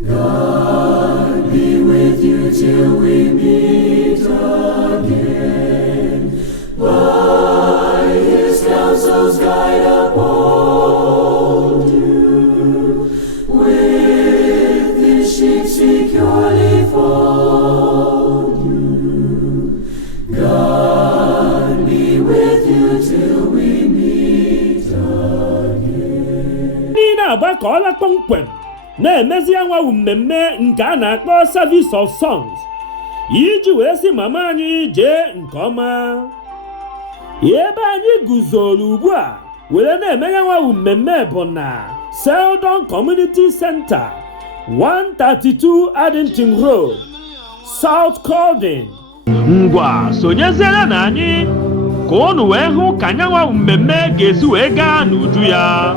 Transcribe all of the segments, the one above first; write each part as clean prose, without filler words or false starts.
God be with you till we meet again. By his counsels guide uphold you. With his sheep securely fold you. God be with you till we meet again. Nina agbakọọla kpọmkwem na-emezi anwa mmemme nke a na-akpọ Service of Songs iji wee sị mama anyị jee nke ọma. Ebe anyị guzoro ugbu a were na-eme ya nwa mmemme bụ na Croydon Community Center 132 Addington Road, South Croydon. Ngwa sonyeziere na anyị ka unu wee hụ ka nyanwa mmemme ga-esi wee gaa n'uju ya.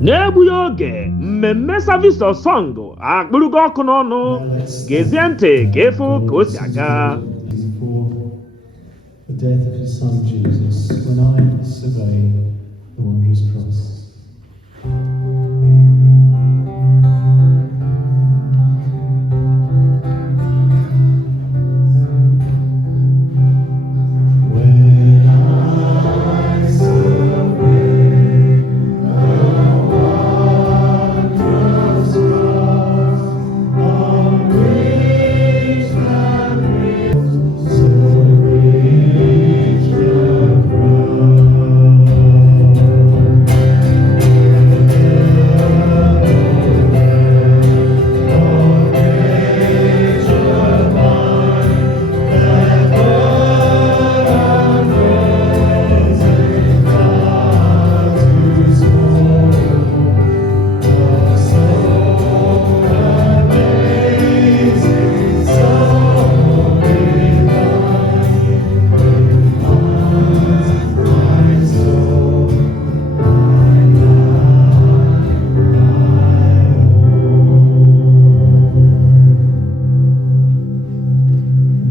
N'egbughị oge mmemme Service of Song akpụrụgo ọkụ n'ọnụ, gezie ntị ka efu ka o si aga. The death of his son Jesus, when I survey the wondrous cross.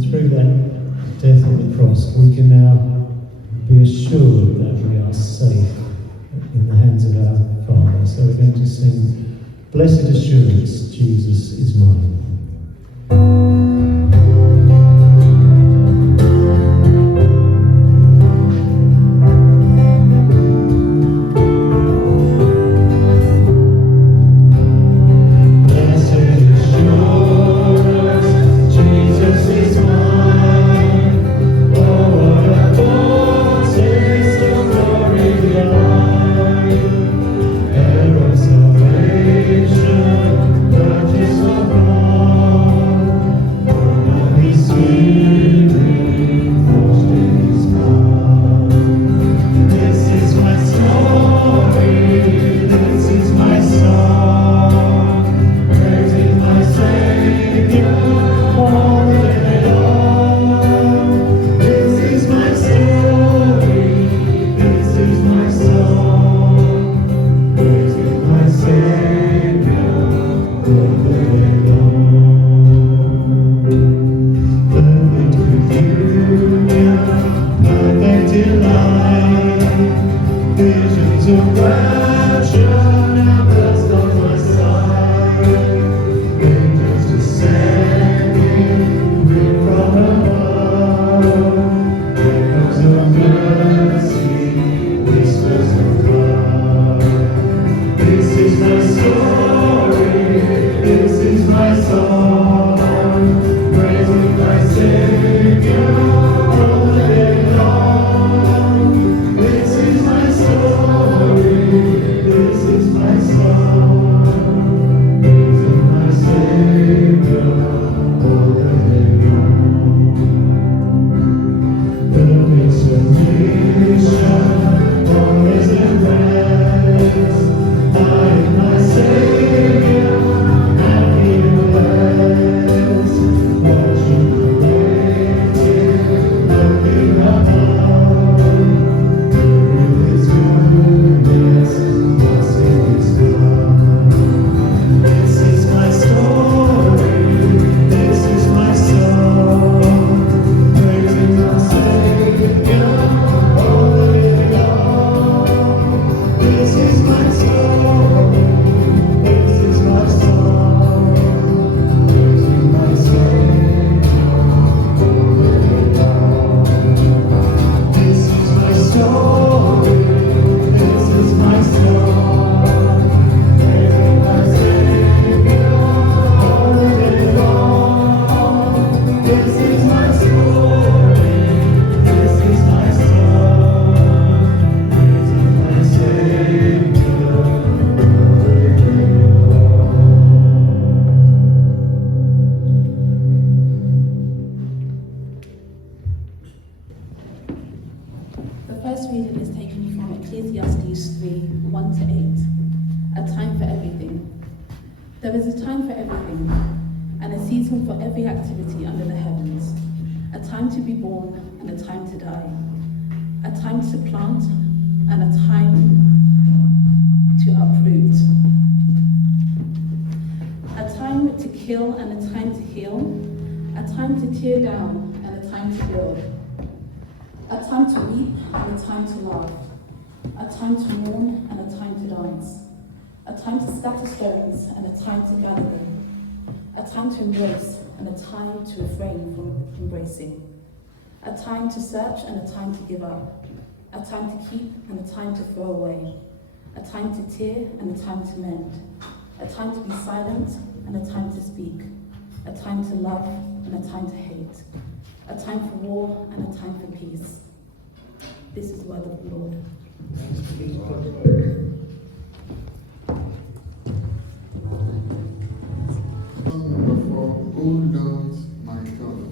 Through that death on the cross, we can now be assured that we are safe in the hands of our Father. So we're going to sing, Blessed Assurance, Jesus is mine. Salvation, purchase of There is a time for everything, and a season for every activity under the heavens. A time to be born and a time to die. A time to plant and a time to uproot. A time to kill and a time to heal. A time to tear down and a time to build. A time to weep and a time to laugh. A time to mourn and a time to dance. A time to scatter stones and a time to gather them. A time to embrace and a time to refrain from embracing. A time to search and a time to give up. A time to keep and a time to throw away. A time to tear and a time to mend. A time to be silent and a time to speak. A time to love and a time to hate. A time for war and a time for peace. This is the word of the Lord. Before all downs my God.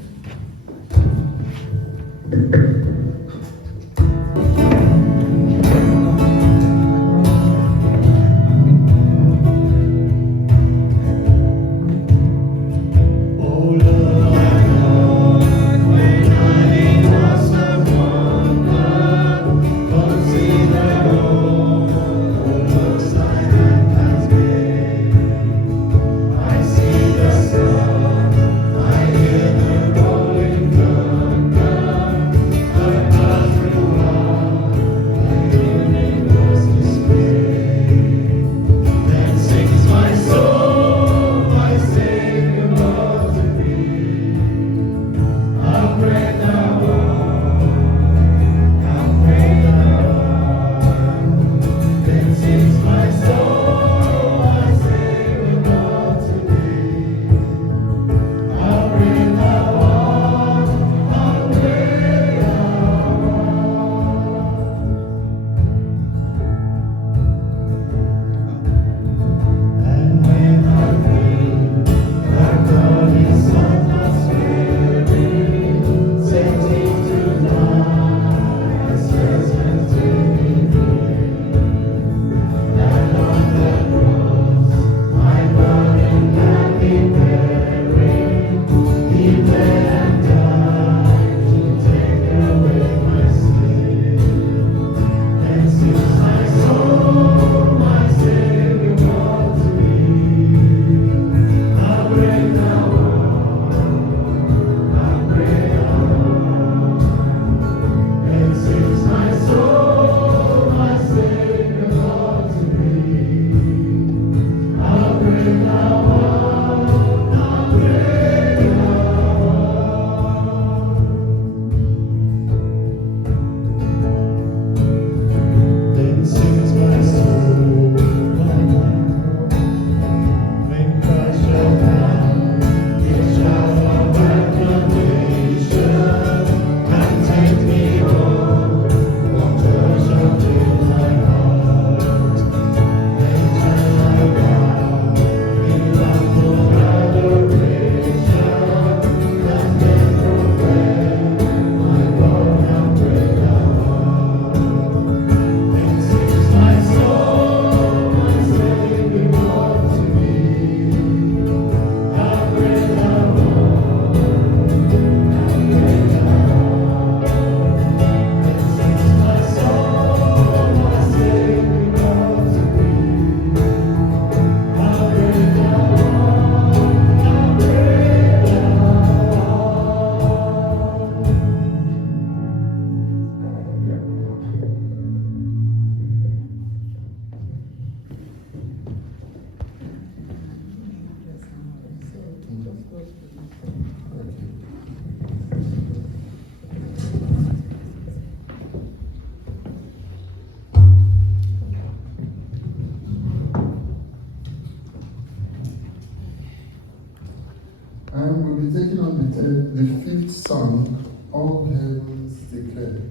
And we'll be taking on the fifth song, All Heavens Declare.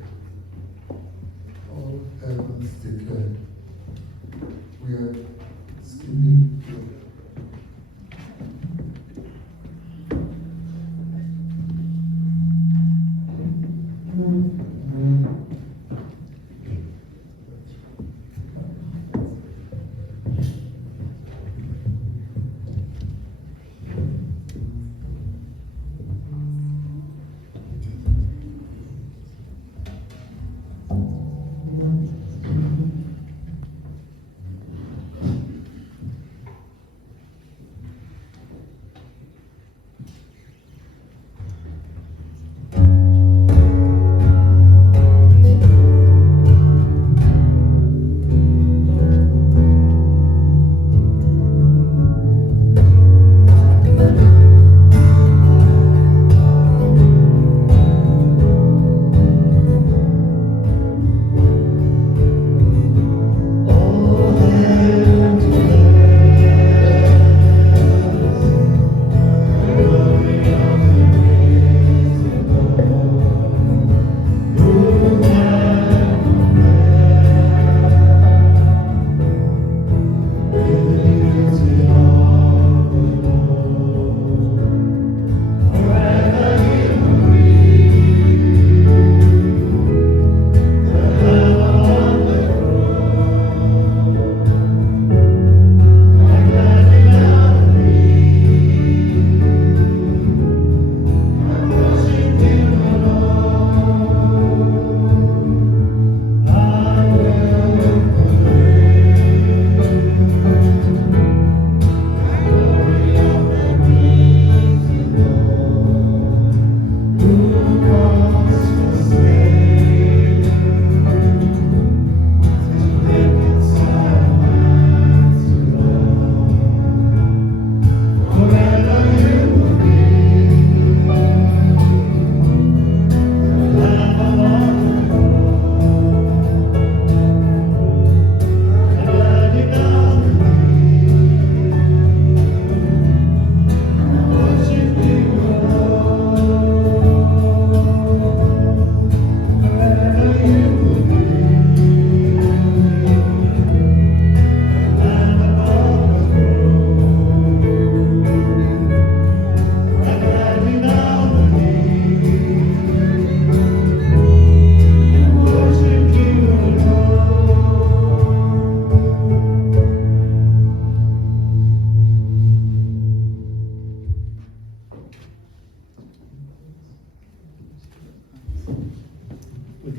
All Heavens Declare. We are skipping through.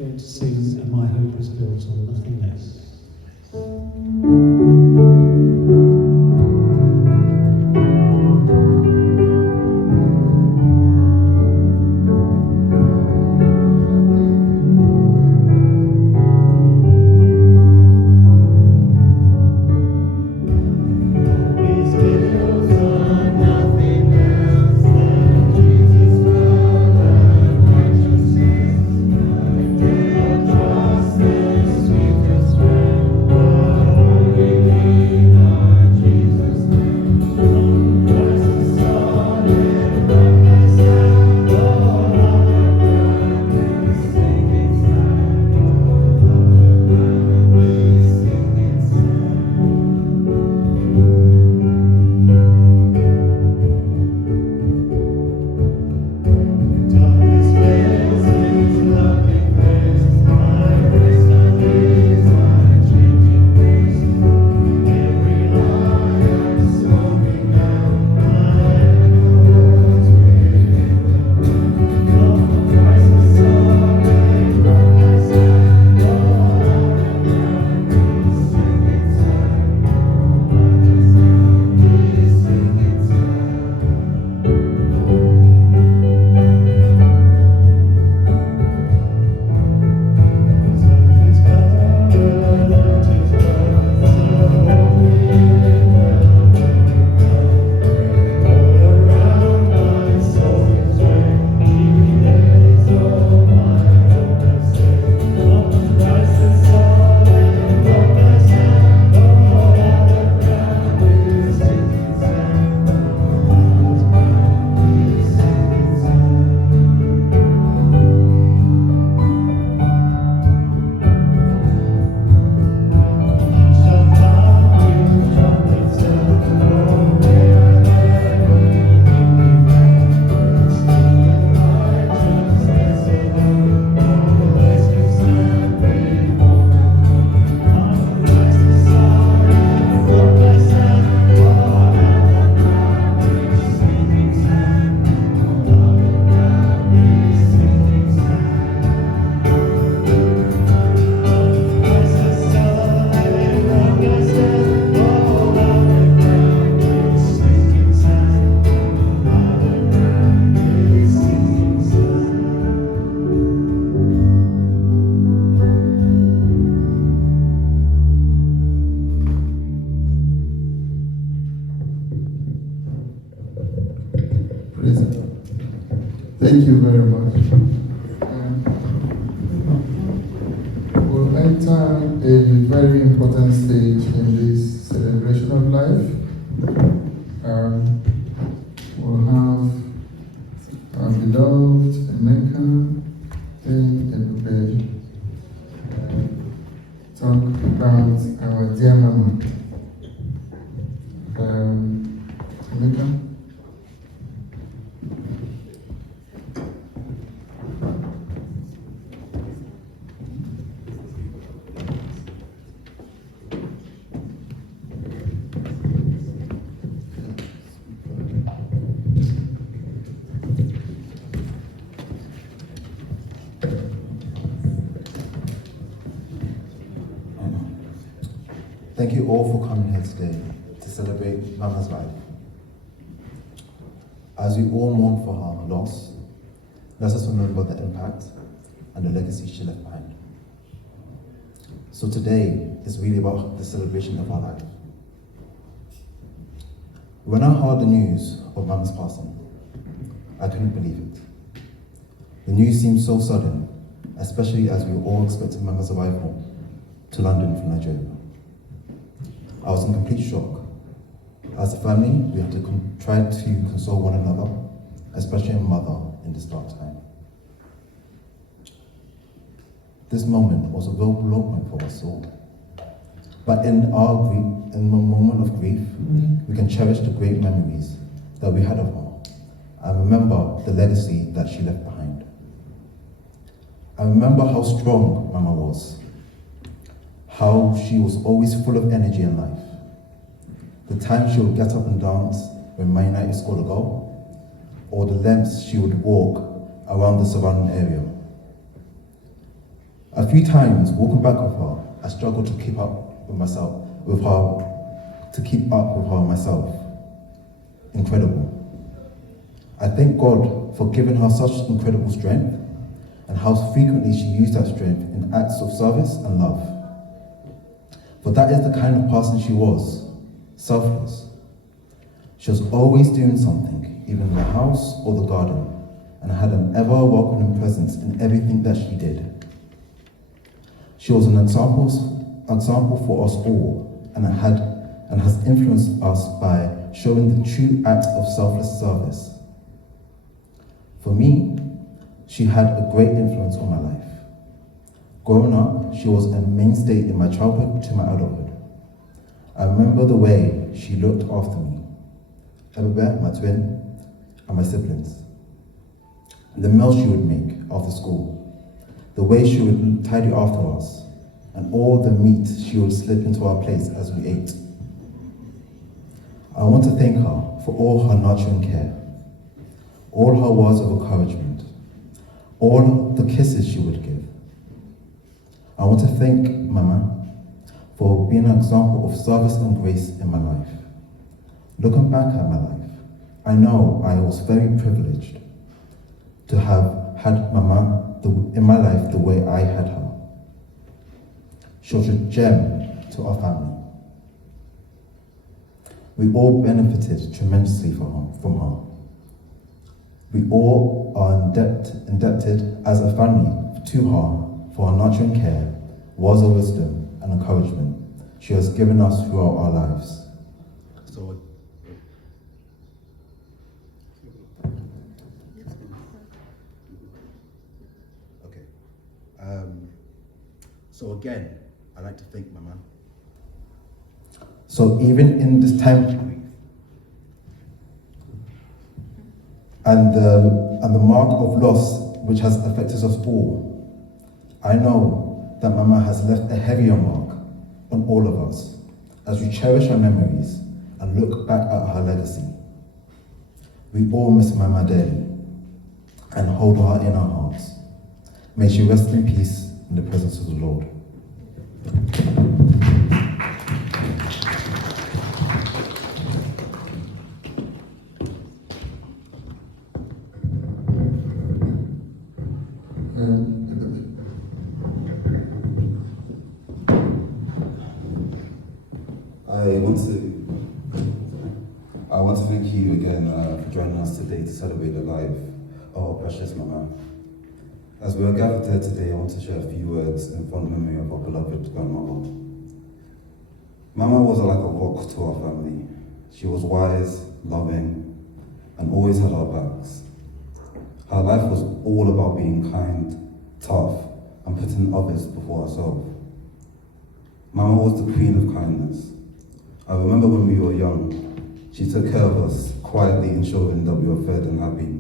going to sing And My Hope Is Built on Nothing Less. Thank you very much. We'll enter a very important stage in this celebration of life. We'll have our beloved Emeka and Ebube talk about our dear mama. Emeka? Thank you all for coming here today to celebrate Mama's life. As we all mourn for her loss, let us remember the impact and the legacy she left behind. So today is really about the celebration of her life. When I heard the news of Mama's passing, I couldn't believe it. The news seemed so sudden, especially as we were all expecting Mama's arrival to London from Nigeria. I was in complete shock. As a family, we had to try to console one another, especially my mother in this dark time. This moment was a real low point for us all. But in our grief, in a moment of grief, we can cherish the great memories that we had of her and remember the legacy that she left behind. I remember how strong Mama was, how she was always full of energy and life. The time she would get up and dance when Man United scored a goal, or the lengths she would walk around the surrounding area. A few times walking back with her, I struggled to keep up with her myself. Incredible. I thank God for giving her such incredible strength and how frequently she used that strength in acts of service and love. For that is the kind of person she was, selfless. She was always doing something, even in the house or the garden, and had an ever welcoming presence in everything that she did. She was an example for us all, and has influenced us by showing the true act of selfless service. For me, she had a great influence on my life. Growing up, she was a mainstay in my childhood to my adulthood. I remember the way she looked after me, Ebebe, my twin, and my siblings. The meals she would make after school, the way she would tidy after us, and all the meat she would slip into our plates as we ate. I want to thank her for all her nurturing care, all her words of encouragement, all the kisses she would give. I want to thank Mama for being an example of service and grace in my life. Looking back at my life, I know I was very privileged to have had Mama in my life the way I had her. She was a gem to our family. We all benefited tremendously from her. We all are indebted as a family to her for her nurturing care, words of wisdom and encouragement she has given us throughout our lives. So again, I'd like to thank Mama. So even in this time of grief, and the mark of loss which has affected us all, I know that Mama has left a heavier mark on all of us as we cherish her memories and look back at her legacy. We all miss Mama dearly and hold her in our hearts. May she rest in peace in the presence of the Lord. I want to thank you again for joining us today to celebrate the life of our precious Mama. As we are gathered here today, I want to share a few words in fond memory of our beloved grandmother. Mama was like a rock to our family. She was wise, loving, and always had our backs. Her life was all about being kind, tough, and putting others before ourselves. Mama was the queen of kindness. I remember when we were young, she took care of us, quietly ensuring that we were fed and happy.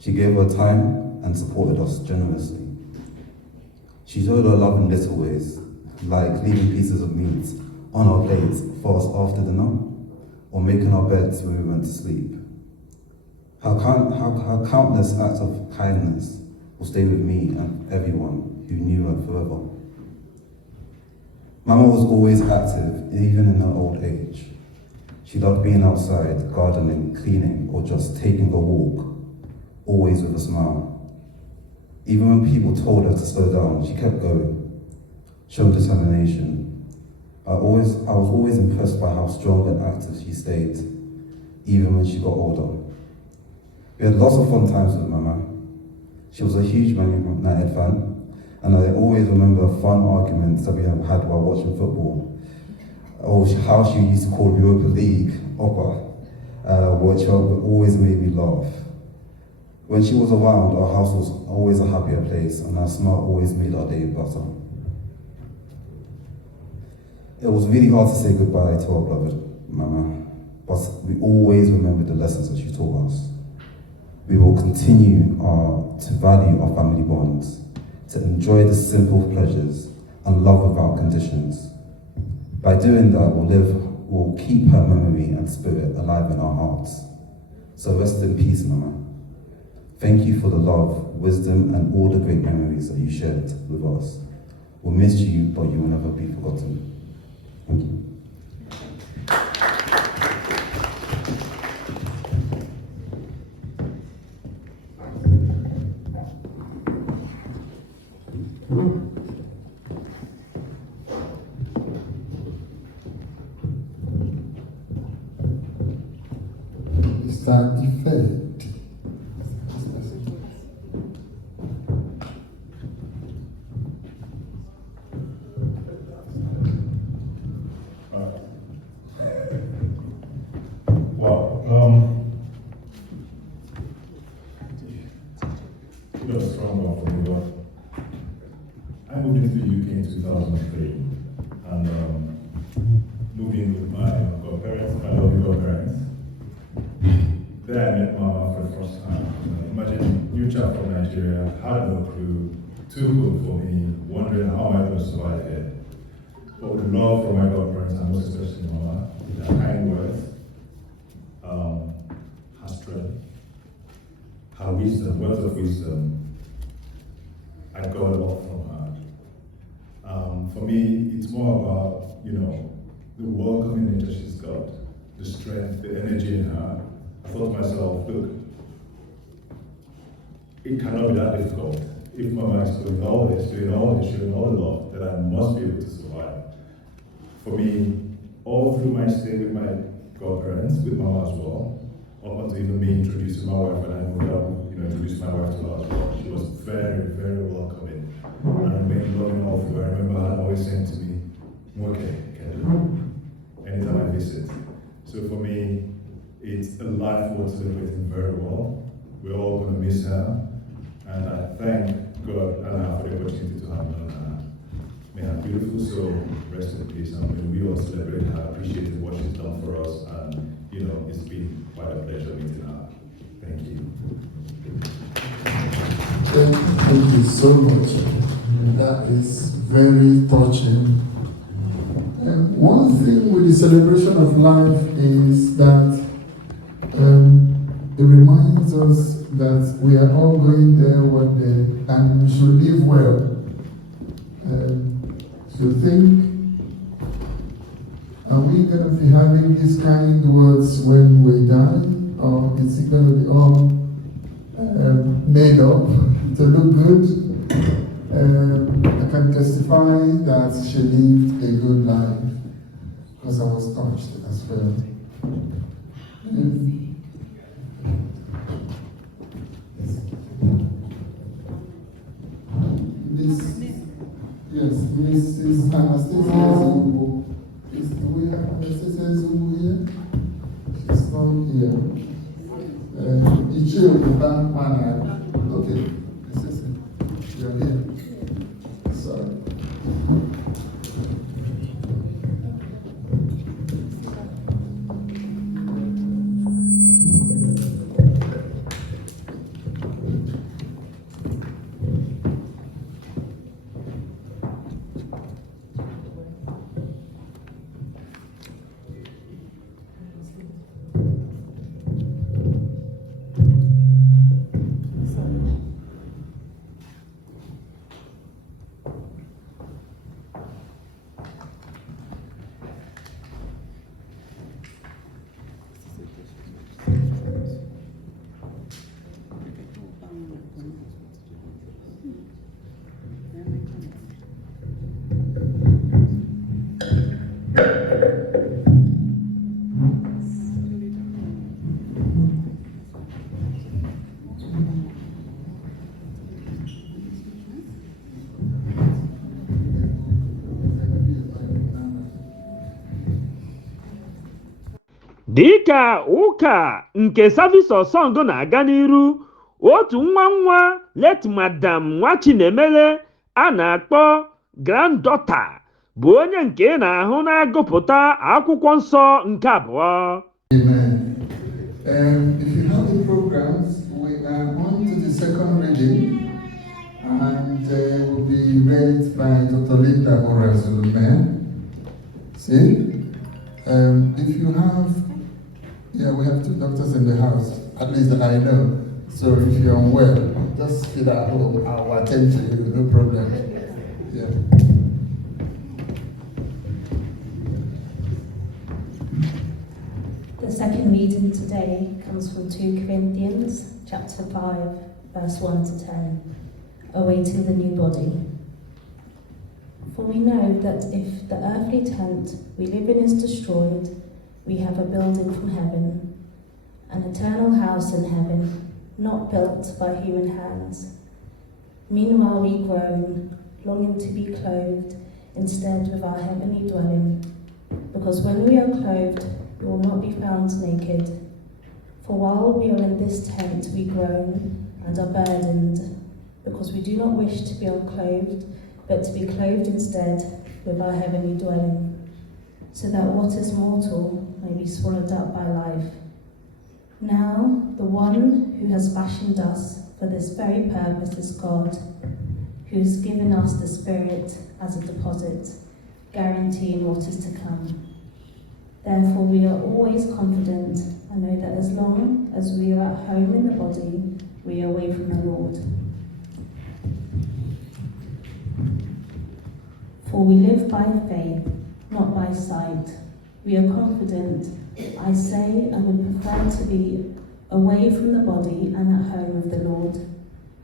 She gave her time and supported us generously. She showed her love in little ways, like leaving pieces of meat on our plates for us after dinner, or making our beds when we went to sleep. Her countless acts of kindness will stay with me and everyone who knew her forever. Mama was always active, even in her old age. She loved being outside, gardening, cleaning, or just taking a walk, always with a smile. Even when people told her to slow down, she kept going, showing determination. I was always impressed by how strong and active she stayed, even when she got older. We had lots of fun times with Mama. She was a huge Man United fan, and I always remember fun arguments that we had while watching football. Or how she used to call Europa League opera, which always made me laugh. When she was around, our house was always a happier place, and her smile always made our day better. It was really hard to say goodbye to our beloved Mama, but we always remember the lessons that she taught us. We will continue to value our family bonds, to enjoy the simple pleasures and love without conditions. By doing that, we'll keep her memory and spirit alive in our hearts. So rest in peace, Mama. Thank you for the love, wisdom, and all the great memories that you shared with us. We'll miss you, but you will never be forgotten. Thank you. Mr. Effect. It was a strong one for me, but I moved into the UK in 2003 and moved in with my godparents, my lovely godparents. There I met Mama for the first time. Imagine new child from Nigeria, had no clue, too good for me, wondering how am I going to survive here. But with love for my godparents and most especially Mama, with her kind words, her strength, her wisdom, words of wisdom, I got a lot from her. For me, it's more about, the welcoming nature she's got, the strength, the energy in her. I thought to myself, look, it cannot be that difficult. If Mama is doing all this, showing all the love, then I must be able to survive. For me, all through my stay with my godparents, with Mama as well, up until even me introducing my wife, and I moved out, introduced my wife to her as well. She was very, very welcoming. And I remained loving all through. I remember her always saying to me, okay, anytime I visit. So for me, it's a life worth celebrating very well. We're all going to miss her. And I thank God and her for the opportunity to have known her. May her beautiful soul rest in peace, and may we all celebrate her, appreciate what she's done for us, and it's been quite a pleasure meeting her. Thank you. Thank you so much. That is very touching. And one thing with the celebration of life is that it reminds us that we are all going there one day and we should live well. So think, are we going to be having these kind words when we die, or is it going to be all made up to look good? I can testify that she lived a good life because I was touched as well. Yes, Mrs. Anastasia Zumbu. Do we have Anastasia Zumbu here? She's not here. Okay, you're here. Sorry. Dịka ụka nke Service of Song na-aga n'iru, otu nwa let Madam Nwachinemere a na-akpọ granddaughter bụ onye nke na-ahụ na-agụpụta akwụkwọ nsọ nke abụọ. Amen. If you have the programs, we are on to the second reading, and will be read by Dr. Linda Morazulume. See? If you have, we have two doctors in the house, at least that I know. So if you're unwell, just feel at home. I'll attend to you, no problem. Yeah. The second reading today comes from 2 Corinthians chapter 5, verse 1 to 10, awaiting the new body. For we know that if the earthly tent we live in is destroyed, we have a building from heaven, an eternal house in heaven, not built by human hands. Meanwhile we groan, longing to be clothed instead with our heavenly dwelling, because when we are clothed, we will not be found naked. For while we are in this tent, we groan and are burdened, because we do not wish to be unclothed, but to be clothed instead with our heavenly dwelling, so that what is mortal may be swallowed up by life. Now, the one who has fashioned us for this very purpose is God, who has given us the Spirit as a deposit, guaranteeing what is to come. Therefore, we are always confident and know that as long as we are at home in the body, we are away from the Lord. For we live by faith, not by sight. We are confident, I say, and would prefer to be away from the body and at home with the Lord.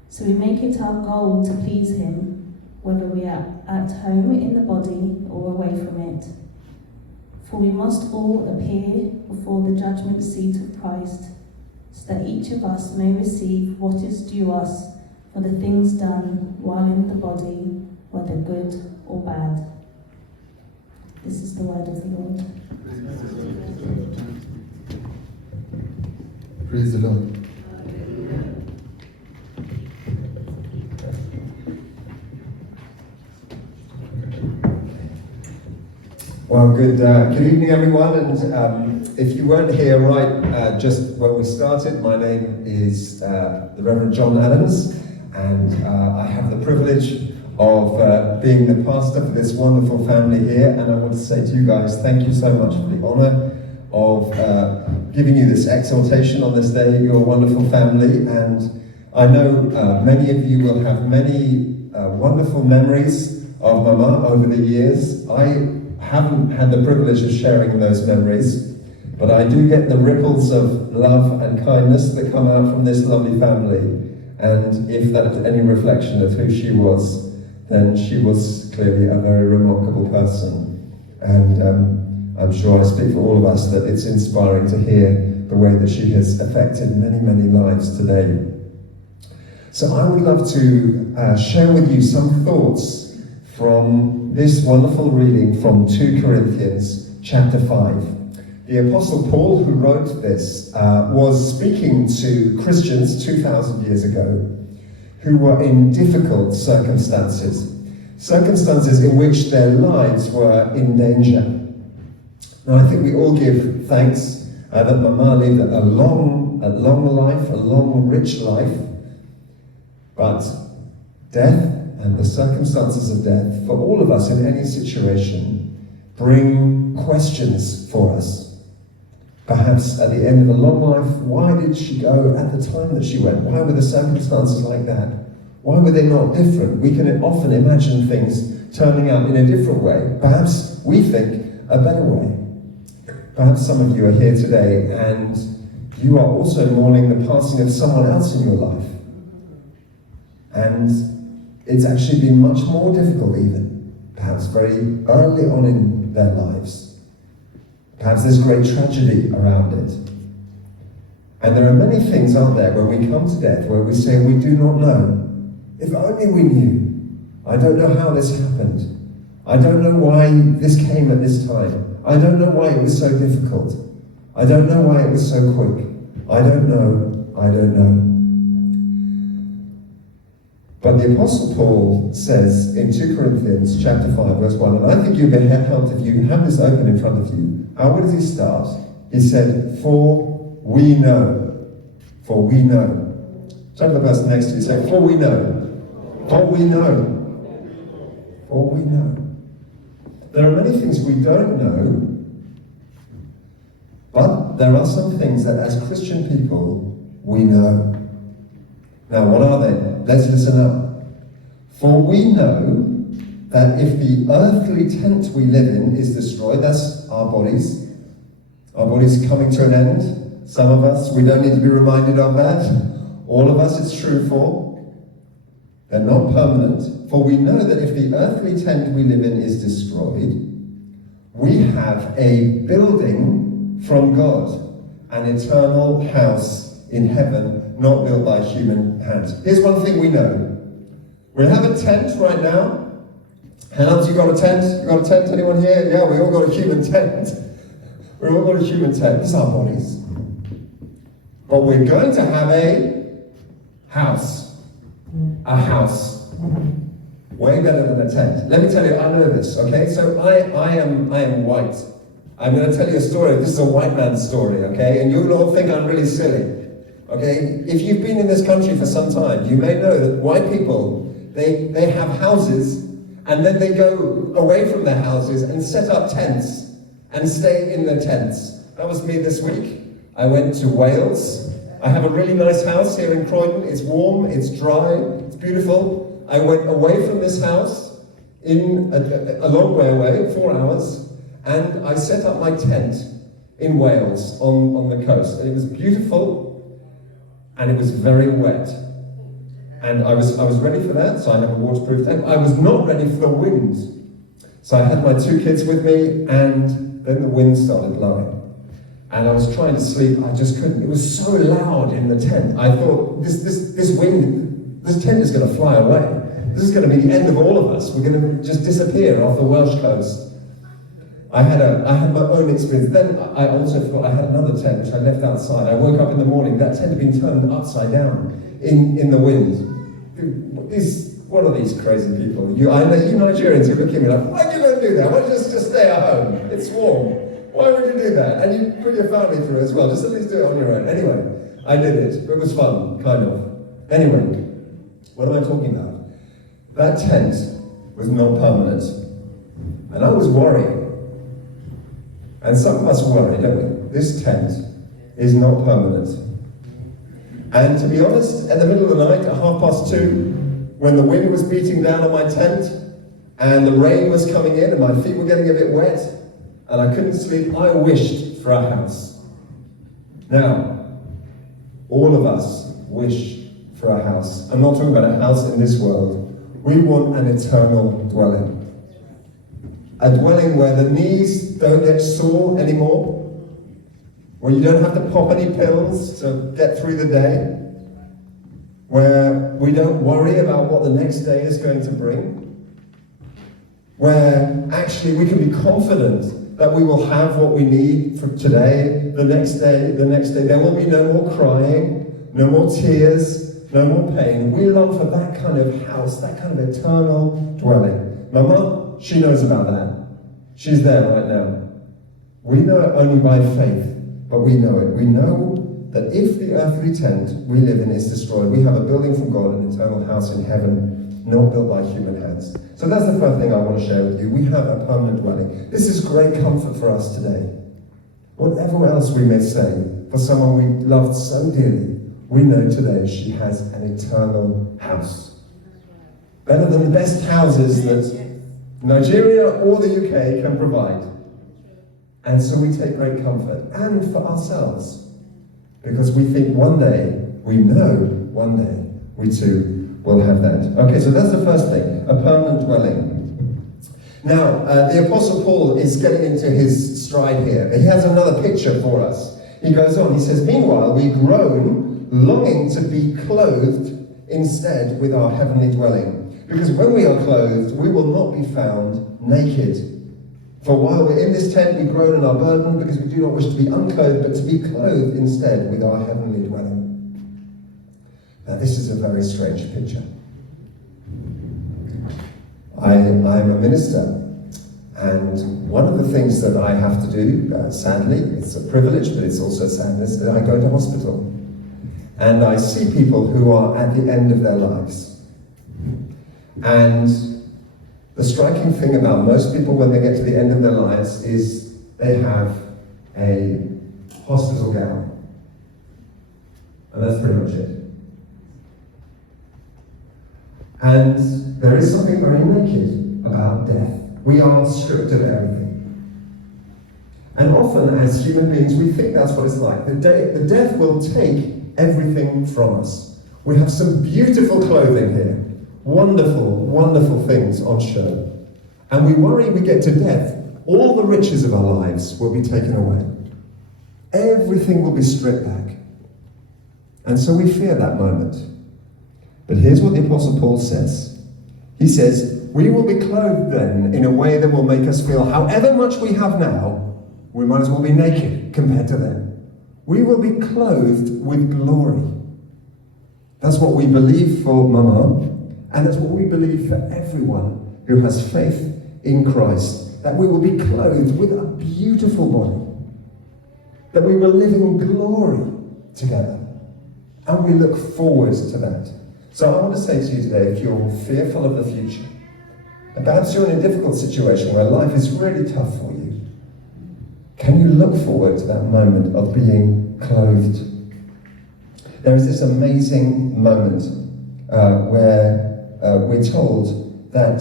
So we make it our goal to please Him, whether we are at home in the body or away from it. For we must all appear before the judgment seat of Christ, so that each of us may receive what is due us for the things done while in the body, whether good or bad. This is the word of the Lord. Praise the Lord. Well, good evening, everyone. And if you weren't here just when we started, my name is the Reverend John Adams, and I have the privilege of being the pastor for this wonderful family here. And I want to say to you guys, thank you so much for the honor of giving you this exhortation on this day. You're a wonderful family, and I know many of you will have many wonderful memories of Mama over the years. I haven't had the privilege of sharing those memories, but I do get the ripples of love and kindness that come out from this lovely family. And if that's any reflection of who she was, then she was clearly a very remarkable person. And I'm sure I speak for all of us that it's inspiring to hear the way that she has affected many, many lives today. So I would love to share with you some thoughts from this wonderful reading from 2 Corinthians chapter 5. The Apostle Paul, who wrote this, was speaking to Christians 2,000 years ago who were in difficult circumstances in which their lives were in danger. Now, I think we all give thanks that Mama lived a long life, a long, rich life, but death and the circumstances of death, for all of us in any situation, bring questions for us. Perhaps at the end of a long life, why did she go at the time that she went? Why were the circumstances like that? Why were they not different? We can often imagine things turning out in a different way. Perhaps we think a better way. Perhaps some of you are here today and you are also mourning the passing of someone else in your life. And it's actually been much more difficult even, perhaps very early on in their lives. Perhaps there's great tragedy around it. And there are many things out there when we come to death where we say we do not know. If only we knew. I don't know how this happened. I don't know why this came at this time. I don't know why it was so difficult. I don't know why it was so quick. I don't know. But the Apostle Paul says in 2 Corinthians chapter 5, verse 1, and I think you've been helped if you have this open in front of you. How does he start? He said, for we know. For we know. Turn to the person next to you, say, for we know. For we know. For we know. There are many things we don't know, but there are some things that as Christian people, we know. Now, what are they? Let's listen up. For we know that if the earthly tent we live in is destroyed, that's our bodies coming to an end. Some of us, we don't need to be reminded of that. All of us it's true for. They're not permanent. For we know that if the earthly tent we live in is destroyed, we have a building from God, an eternal house in heaven, not built by human hands. Here's one thing we know. We have a tent right now. Hands, you got a tent? You got a tent? Anyone here? Yeah, we all got a human tent. We all got a human tent. It's our bodies. But we're going to have a house. A house. Way better than a tent. Let me tell you, I know this, okay? So I am white. I'm going to tell you a story. This is a white man's story, okay? And you'll all think I'm really silly, okay? If you've been in this country for some time, you may know that white people, they have houses, and then they go away from their houses and set up tents and stay in their tents. That was me this week. I went to Wales. I have a really nice house here in Croydon. It's warm, it's dry, it's beautiful. I went away from this house in a long way away, 4 hours, and I set up my tent in Wales on the coast. And it was beautiful, and it was very wet. And I was ready for that, so I have a waterproof tent. I was not ready for the wind. So I had my 2 kids with me, and then the wind started blowing. And I was trying to sleep, I just couldn't. It was so loud in the tent. I thought, this wind, this tent is going to fly away. This is going to be the end of all of us. We're going to just disappear off the Welsh coast. I had my own experience. Then I also forgot I had another tent which I left outside. I woke up in the morning, that tent had been turned upside down in the wind. What are these crazy people? I know you Nigerians, you look at me like, why do you go do that? Why don't you just stay at home? It's warm. Why would you do that? And you put your family through it as well. Just at least do it on your own. Anyway, I did it. It was fun, kind of. Anyway, what am I talking about? That tent was not permanent. And I was worried. And some of us worry, don't we? This tent is not permanent. And to be honest, at the middle of the night, at 2:30, when the wind was beating down on my tent, and the rain was coming in, and my feet were getting a bit wet, and I couldn't sleep, I wished for a house. Now, all of us wish for a house. I'm not talking about a house in this world. We want an eternal dwelling. A dwelling where the knees don't get sore anymore, where you don't have to pop any pills to get through the day, where we don't worry about what the next day is going to bring, where actually we can be confident that we will have what we need for today, the next day, the next day. There will be no more crying, no more tears, no more pain. We long for that kind of house, that kind of eternal dwelling. My mum, she knows about that. She's there right now. We know it only by faith, but we know it. We know that if the earthly tent we live in is destroyed, we have a building from God, an eternal house in heaven, not built by human hands. So that's the first thing I want to share with you. We have a permanent dwelling. This is great comfort for us today. Whatever else we may say, for someone we loved so dearly, we know today she has an eternal house. Better than the best houses that Nigeria or the UK can provide. And so we take great comfort, and for ourselves, because we think one day, we know one day, we too will have that. Okay, so that's the first thing, a permanent dwelling. Now, the Apostle Paul is getting into his stride here. He has another picture for us. He goes on, he says, meanwhile, we groan, longing to be clothed instead with our heavenly dwelling. Because when we are clothed, we will not be found naked. For while we're in this tent, we groan in our burden, because we do not wish to be unclothed, but to be clothed instead with our heavenly dwelling. Now, this is a very strange picture. I'm a minister, and one of the things that I have to do, sadly, it's a privilege, but it's also sadness, that I go to hospital. And I see people who are at the end of their lives. And the striking thing about most people when they get to the end of their lives is they have a hospital gown. And that's pretty much it. And there is something very naked about death. We are stripped of everything. And often, as human beings, we think that's what it's like. The death will take everything from us. We have some beautiful clothing here. Wonderful, wonderful things on show. And we worry we get to death, all the riches of our lives will be taken away. Everything will be stripped back. And so we fear that moment. But here's what the Apostle Paul says. He says, we will be clothed then in a way that will make us feel however much we have now, we might as well be naked compared to them. We will be clothed with glory. That's what we believe for Mama, and that's what we believe for everyone who has faith in Christ, that we will be clothed with a beautiful body, that we will live in glory together, and we look forward to that. So I want to say to you today, if you're fearful of the future, and perhaps you're in a difficult situation where life is really tough for you, can you look forward to that moment of being clothed? There is this amazing moment where we're told that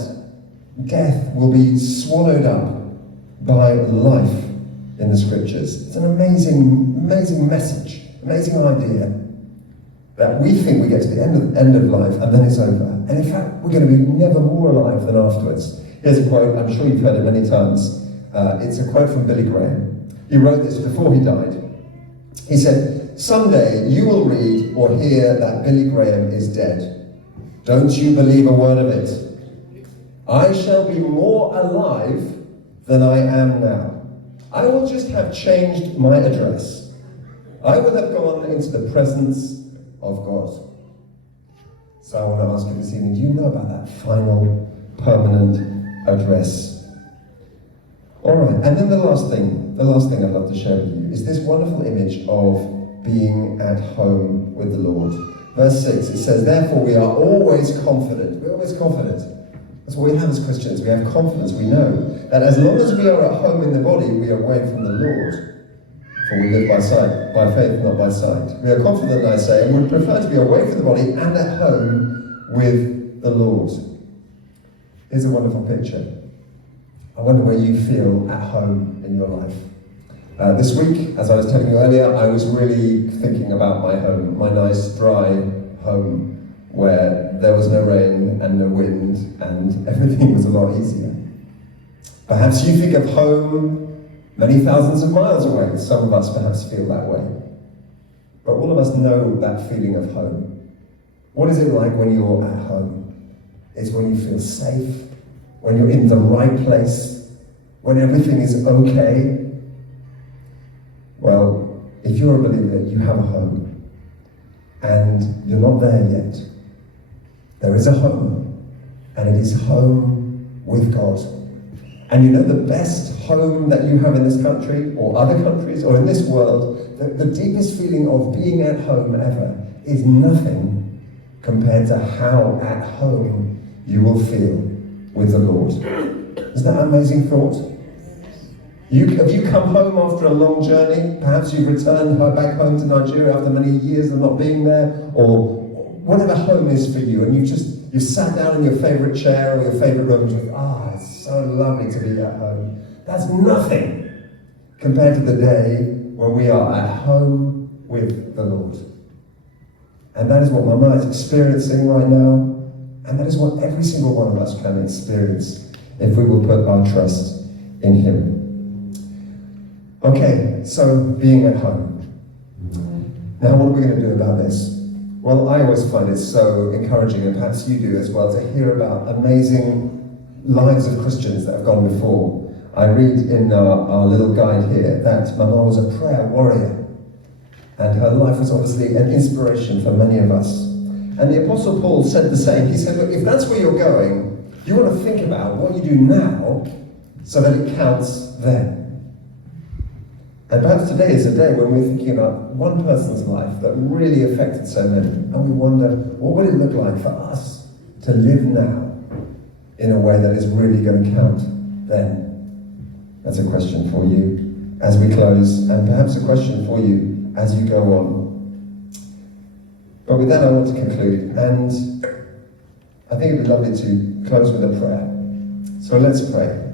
death will be swallowed up by life in the scriptures. It's an amazing, amazing message, amazing idea that we think we get to the end of life and then it's over. And in fact, we're going to be never more alive than afterwards. Here's a quote, I'm sure you've heard it many times. It's a quote from Billy Graham. He wrote this before he died. He said, someday you will read or hear that Billy Graham is dead. Don't you believe a word of it. I shall be more alive than I am now. I will just have changed my address. I will have gone into the presence of God. So I want to ask you this evening, do you know about that final permanent address? All right, and then the last thing I'd love to share with you is this wonderful image of being at home with the Lord. Verse 6, it says, therefore we are always confident. We're always confident. That's what we have as Christians. We have confidence. We know that as long as we are at home in the body, we are away from the Lord. For we live by sight, by faith, not by sight. We are confident, I say, and would prefer to be away from the body and at home with the Lord. Here's a wonderful picture. I wonder where you feel at home in your life. This week, as I was telling you earlier, I was really thinking about my home, my nice dry home, where there was no rain and no wind, and everything was a lot easier. Perhaps you think of home many thousands of miles away. Some of us perhaps feel that way. But all of us know that feeling of home. What is it like when you're at home? It's when you feel safe, when you're in the right place, when everything is okay. Well, if you're a believer, you have a home, and you're not there yet. There is a home, and it is home with God. And you know the best home that you have in this country, or other countries, or in this world, the deepest feeling of being at home ever is nothing compared to how at home you will feel with the Lord. Isn't that an amazing thought? Have you come home after a long journey? Perhaps you've returned back home to Nigeria after many years of not being there, or whatever home is for you, and you sat down in your favourite chair or your favourite room and you think, it's so lovely to be at home. That's nothing compared to the day when we are at home with the Lord. And that is what Mama is experiencing right now, and that is what every single one of us can experience if we will put our trust in Him. Okay, so being at home. Now what are we going to do about this? Well, I always find it so encouraging, and perhaps you do as well, to hear about amazing lives of Christians that have gone before. I read in our little guide here that Mama was a prayer warrior, and her life was obviously an inspiration for many of us. And the Apostle Paul said the same. He said, look, if that's where you're going, you want to think about what you do now so that it counts then. And perhaps today is a day when we're thinking about one person's life that really affected so many, and we wonder, what would it look like for us to live now in a way that is really going to count then? That's a question for you as we close, and perhaps a question for you as you go on. But with that, I want to conclude, and I think it'd be lovely to close with a prayer. So let's pray.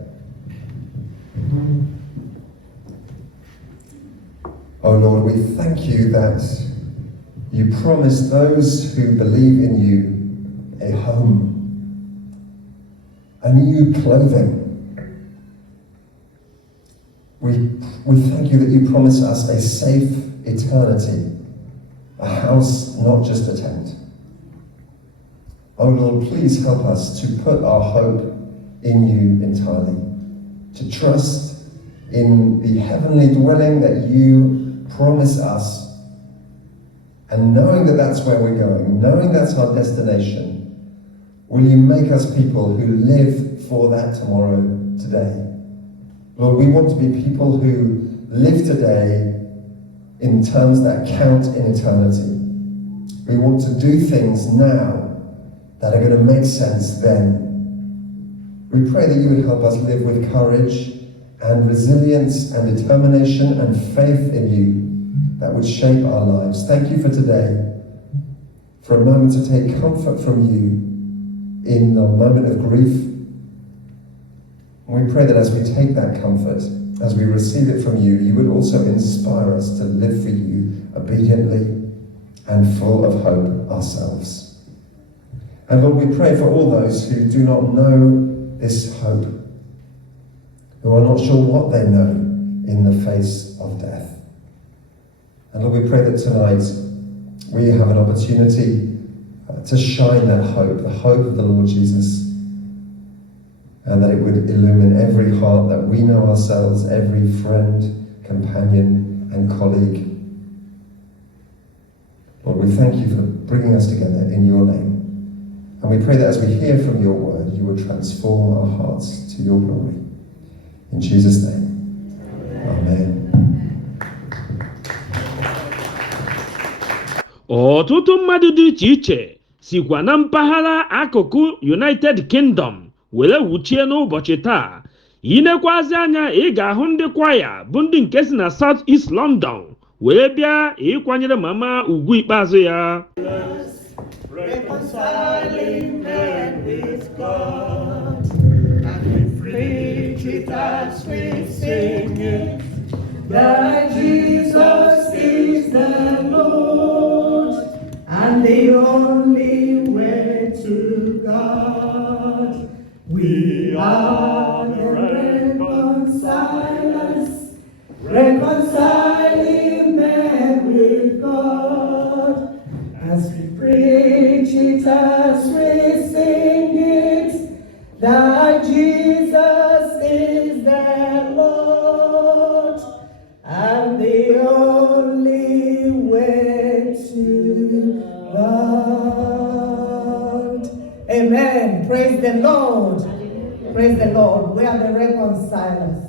Oh Lord, we thank you that you promised those who believe in you a home, a new clothing. We thank you that you promise us a safe eternity, a house, not just a tent. Oh Lord, please help us to put our hope in you entirely, to trust in the heavenly dwelling that you promise us, and knowing that that's where we're going, knowing that's our destination, will you make us people who live for that tomorrow today? Lord, we want to be people who live today in terms that count in eternity. We want to do things now that are going to make sense then. We pray that you would help us live with courage and resilience and determination and faith in you that would shape our lives. Thank you for today, for a moment to take comfort from you in the moment of grief. And we pray that as we take that comfort, as we receive it from you, you would also inspire us to live for you obediently and full of hope ourselves. And Lord, we pray for all those who do not know this hope, who are not sure what they know in the face of death. And Lord, we pray that tonight we have an opportunity to shine that hope, the hope of the Lord Jesus, and that it would illumine every heart that we know ourselves, every friend, companion, and colleague. Lord, we thank you for bringing us together in your name. And we pray that as we hear from your word, you would transform our hearts to your glory. In Jesus' name, amen. Ọtụtụ mmadụ dị iche iche sikwa na mpaghara akụkụ United Kingdom were wuchie n'ụbọchị taa. Inekwazi anya ị ga-ahụ ndị kwaya bụ ndị nke si na South East London wee bịa ịkwanyere mama ugwu ikpeazụ ya. Reconciling man with God, and we preach it as we sing it, that Jesus is the Lord, and the only way to God. We are the reconcilers, reconciling men with God, as we preach it, as we sing it, that Jesus is the Lord, and the only way to God. Amen. Praise the Lord. Praise the Lord. We are the reconcilers.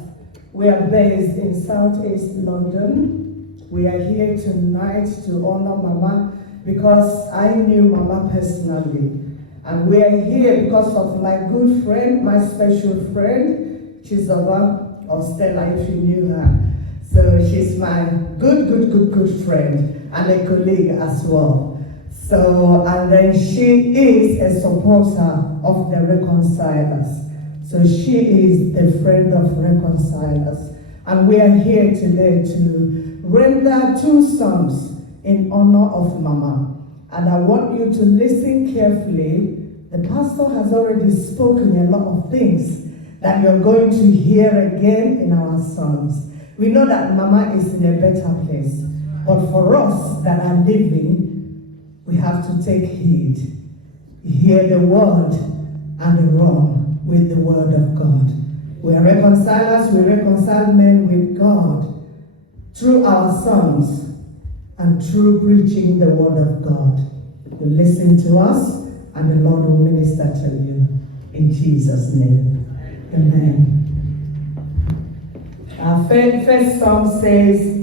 We are based in Southeast London. We are here tonight to honor Mama because I knew Mama personally. And we are here because of my good friend, my special friend, Chizoba, or Stella, if you knew her. So she's my good friend and a colleague as well. So, and then she is a supporter of the reconcilers. So she is the friend of reconcilers. And we are here today to render 2 songs in honor of Mama. And I want you to listen carefully. The pastor has already spoken a lot of things that you're going to hear again in our songs. We know that Mama is in a better place. But for us that are living, we have to take heed. Hear the word and run with the word of God. We are reconcilers, we reconcile men with God through our songs and through preaching the word of God. You listen to us and the Lord will minister to you. In Jesus' name, amen. Our first song says,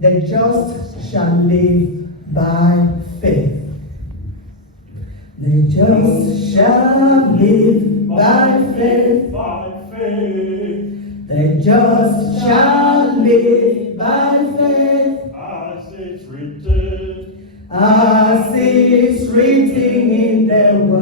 the just shall live by faith. The just shall live by faith. The just shall live by faith. As it's written in the word.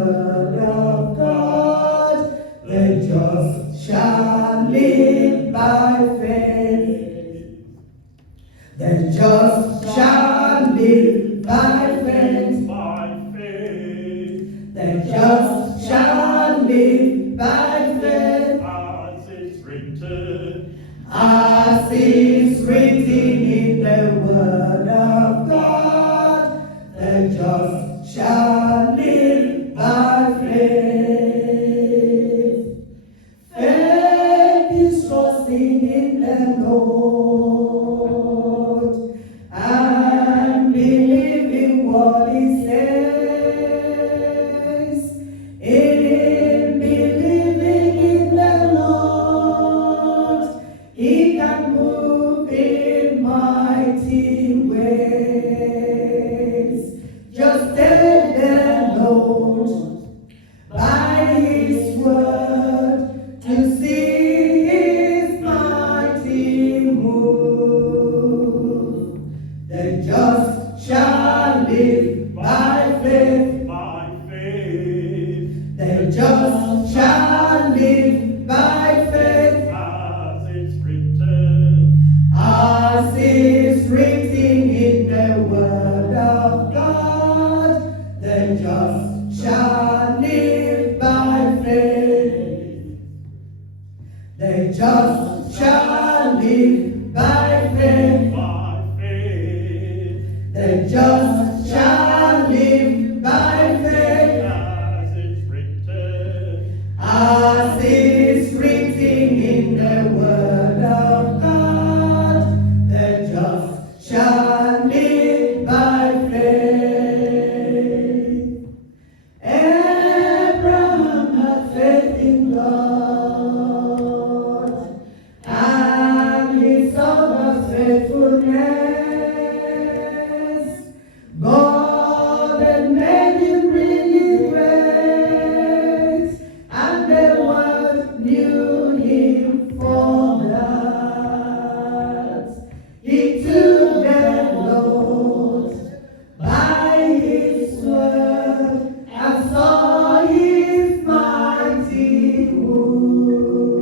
just shall live by faith. By faith. The just shall live by faith. As it's written. As is written in the word of God, the just shall live by faith. Faith is trusting in the Lord and believing what He says. In believing in the Lord, He can move in mighty ways. Just take the Lord by His word to see His mighty move. The just shall live by faith. By faith. The just shall live by faith. As it's written. As is written in the word of God, the just shall live by faith. The just shall live by faith. By faith. The just shall live by faith. As it's written. As is written in the word of God, the just shall live by faith. Abraham had faith in God, and he saw God's faithfulness. God had made him really great, and the world knew him for that. He took the Lord by His word and saw His mighty move.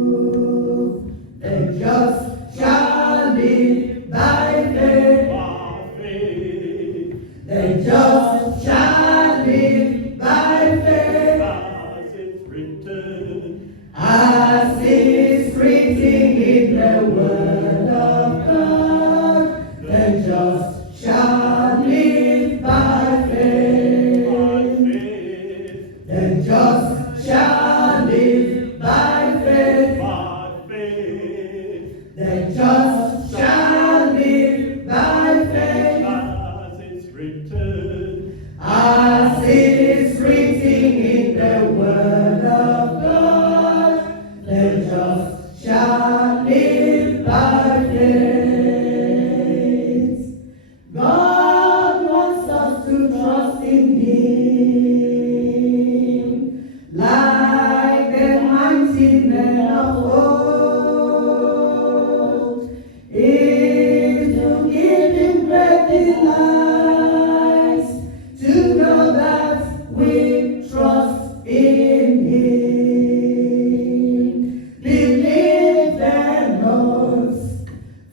The just shall live by faith. By faith. The just shall live by faith. As it's written. As is written in the word of God, the just shall live by faith. The just shall live by faith. By faith. The just shall live by faith. As it's written. As is written in the word of God, the just shall live by faith. God wants us to trust in Him like the mighty men of old. If you give Him great delights, to know that we trust in Him. Believe the Lord's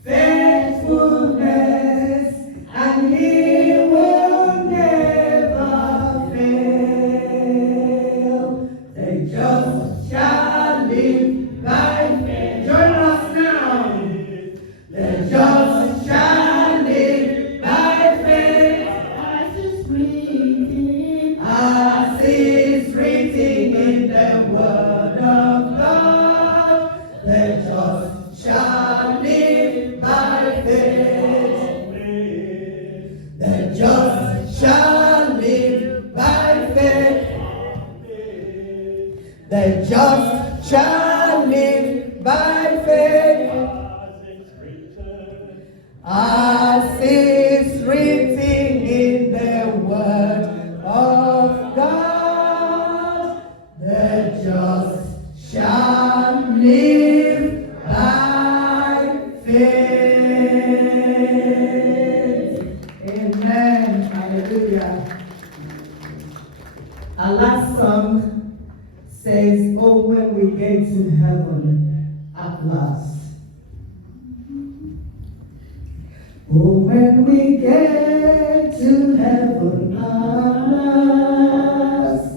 faithfulness, and He will never fail. The just shall live by faith. Join us now. The just shall live by faith. As is written in the word of God, the just shall live by faith. The just shall live by faith. The just shall live by faith. As is written in the word of God, the just shall live by faith. Amen. Hallelujah. Our last song says, "Oh, when we get to heaven at last." Oh, when we get to heaven at last,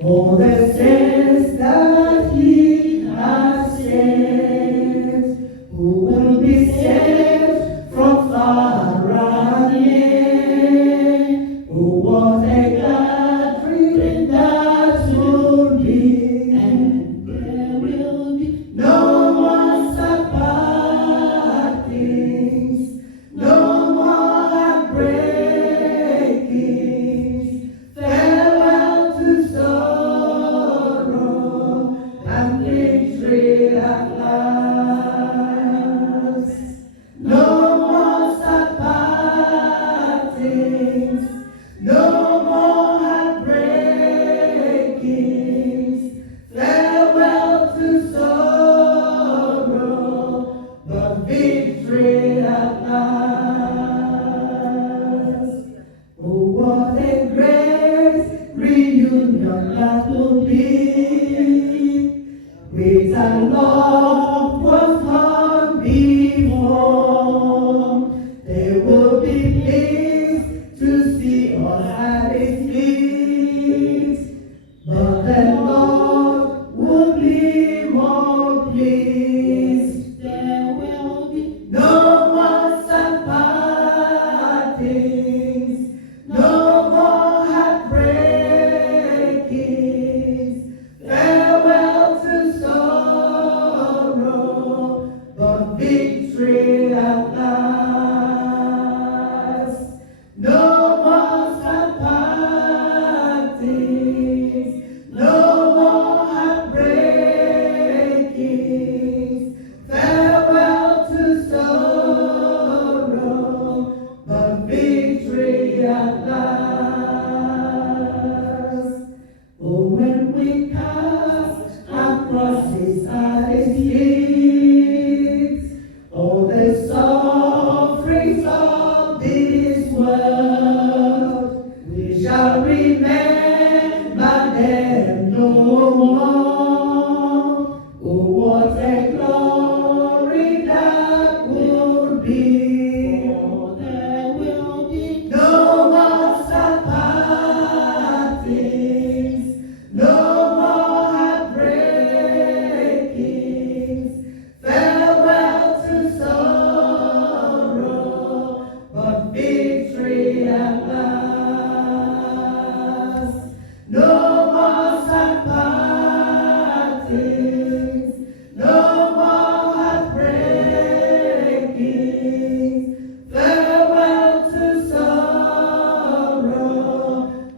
all the sins that He has saved, who will be saved from far and near. Oh, what a gathering that will be, and there will be no more sad partings, no more heartbreakings. Farewell to sorrow and victory at last. No more sad partings, no more heartbreakings. Farewell to sorrow, but victory at last. Oh, what a great reunion that will be, with our loved ones gone before. They will be pleased to see us at His feet, but the Lord will be more pleased. There will be no more sad partings, no more heartbreakings. Farewell to sorrow, but victory at last. No more sad partings, no more heartbreakings. Farewell to sorrow, but victory at last. Oh, when we cast our crosses at His feet, all the sufferings of this world, we shall remember them no more. Oh, what a glory that will be! For there will be no more sad partings, no more heartbreakings. Farewell to sorrow, but victory at last. No more sad partings, no more heartbreakings. Farewell to sorrow,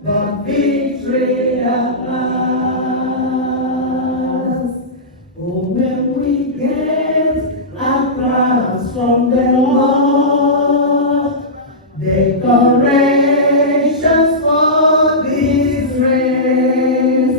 but victory at last. Oh, when we get our crowns from the Lord, decorations for this race.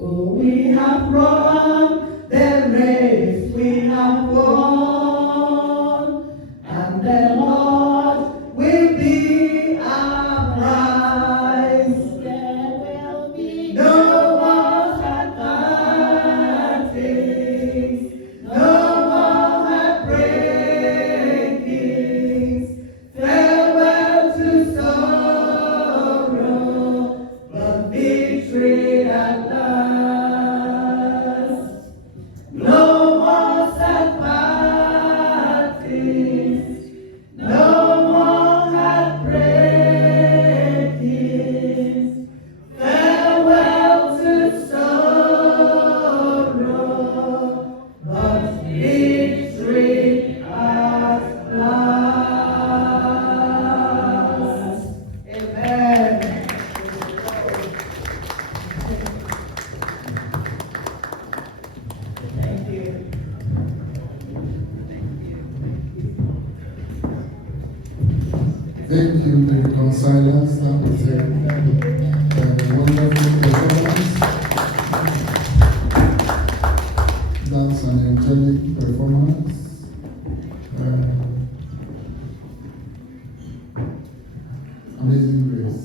Oh, we have run the race, we have won, and the Lord will be our prize. There will be no more sad partings, no more heartbreakings. Farewell to sorrow, but victory at last. No more sad partings, no more heartbreakings. Farewell to sorrow, but victory at last. Amen. Thank you. Thank you, the reconcilers. That was a wonderful performance. That's an angelic performance. Amazing grace.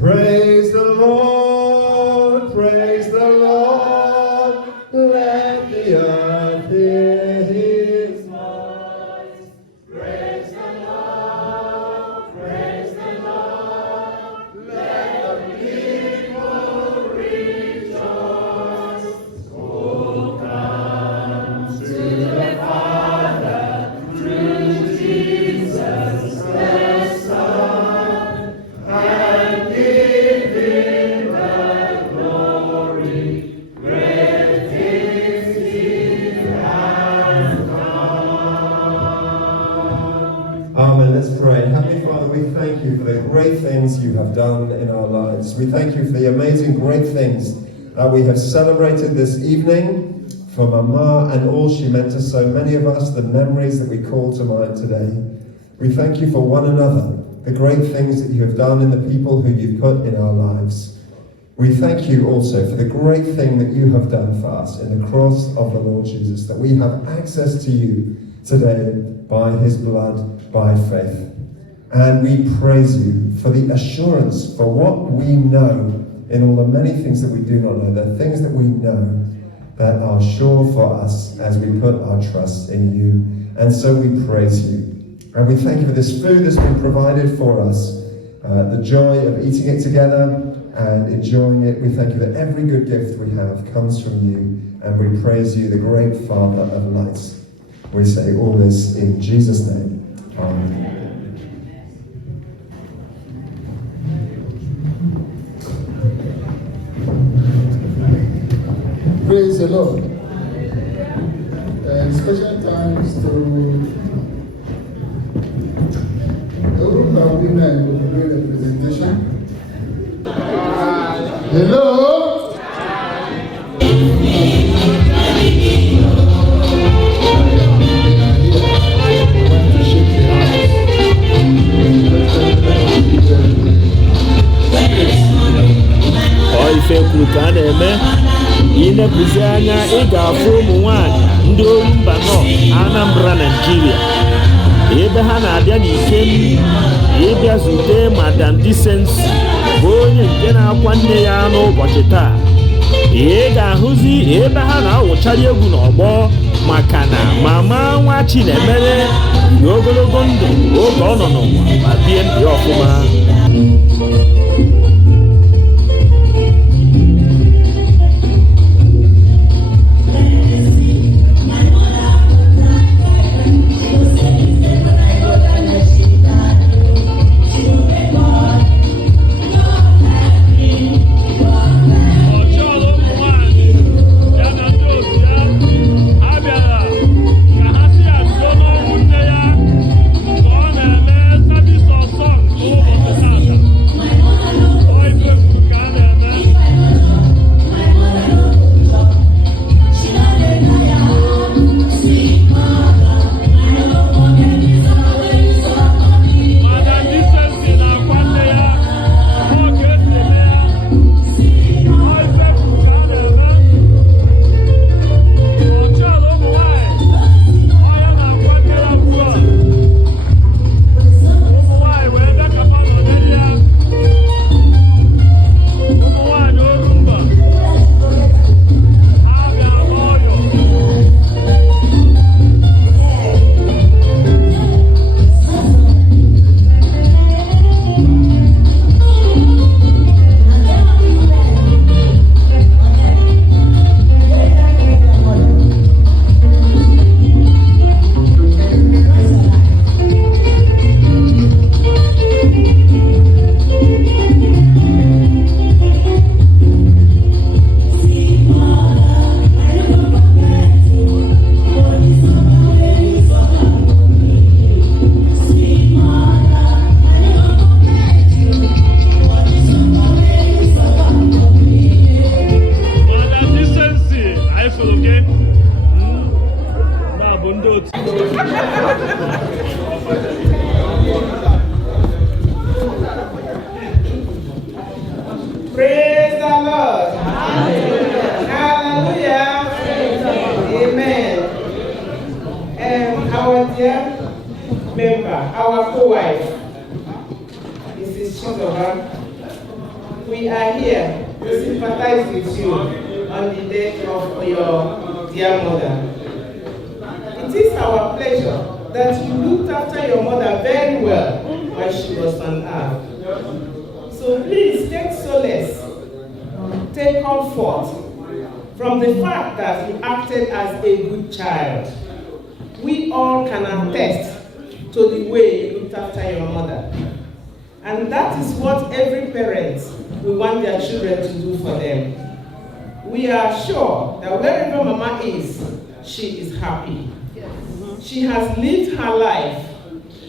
Praise the Lord, praise the Lord, let the earth hear his voice. Praise the Lord, let the people rejoice. Oh, come to the Father through Jesus the Son, and give him the glory. Great things he has done. Amen. Let's pray. Heavenly Father, we thank you for the great things you have done in our lives. We thank you for the amazing, great things that we have celebrated this evening. For Mama and all she meant to so many of us, the memories that we call to mind today. We thank you for one another, the great things that you have done in the people who you've put in our lives. We thank you also for the great thing that you have done for us in the cross of the Lord Jesus, that we have access to you today by his blood, by faith. And we praise you for the assurance, for what we know in all the many things that we do not know, the things that we know that are sure for us as we put our trust in you. And so we praise you. And we thank you for this food that's been provided for us, the joy of eating it together and enjoying it. We thank you that every good gift we have comes from you, and we praise you, the great Father of lights. We say all this in Jesus' name. Amen. Praise the Lord. Special thanks to the group of women who will do the presentation. Hello. Ife kwuru ka a na-eme ilepụzi anya ị ga-afụ ụmụ nwanyị ndị olu mba nọ Anambra Nigeria ebe ha na-abịa n'ikem ịbịa zute Madam Decency bụ onye nke na-akwa nne ya n'ụbọchị taa. Ị ga-ahụzi ebe ha na-awụchari egwu n'ọgbọ maka na Mama nwa Chinemere dị ogologo ndụ oge ọ nọ n'ụwa ma bie ndụ ya ọfụma. Praise the Lord. Hallelujah. Amen. Our dear member, our co-wife, Mrs. Chizoba, we are here to sympathize with you on the death of your dear mother. It is our pleasure that you looked after your mother very well while she was on earth. So please take solace, take comfort from the fact that you acted as a good child. We all can attest to the way you looked after your mother. And that is what every parent will want their children to do for them. We are sure that wherever Mama is, she is happy. She has lived her life,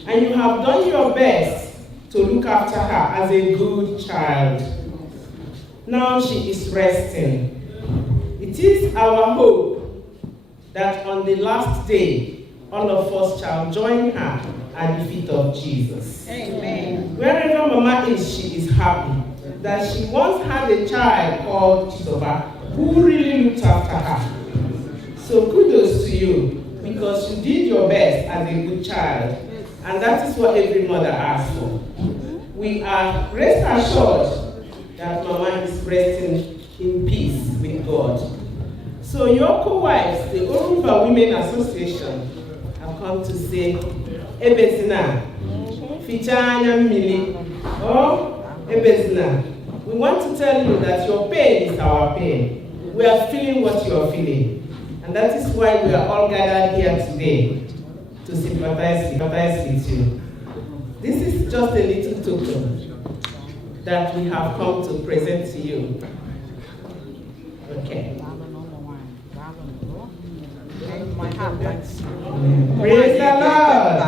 and you have done your best to look after her as a good child. Now she is resting. It is our hope that on the last day, all of us shall join her at the feet of Jesus. Amen. Wherever Mama is, she is happy that she once had a child called Chisoba who really looked after her. So kudos to you, because you did your best as a good child, and that is what every mother asks for. We are rest assured that Mama is resting in peace with God. So your co-wives, the Oruba Women Association, have come to say, Ebezina, Fichanya Mili, oh, Ebezina, we want to tell you that your pain is our pain. We are feeling what you are feeling. And that is why we are all gathered here today to sympathize with you. This is just a little token that we have come to present to you. Okay. Praise the Lord.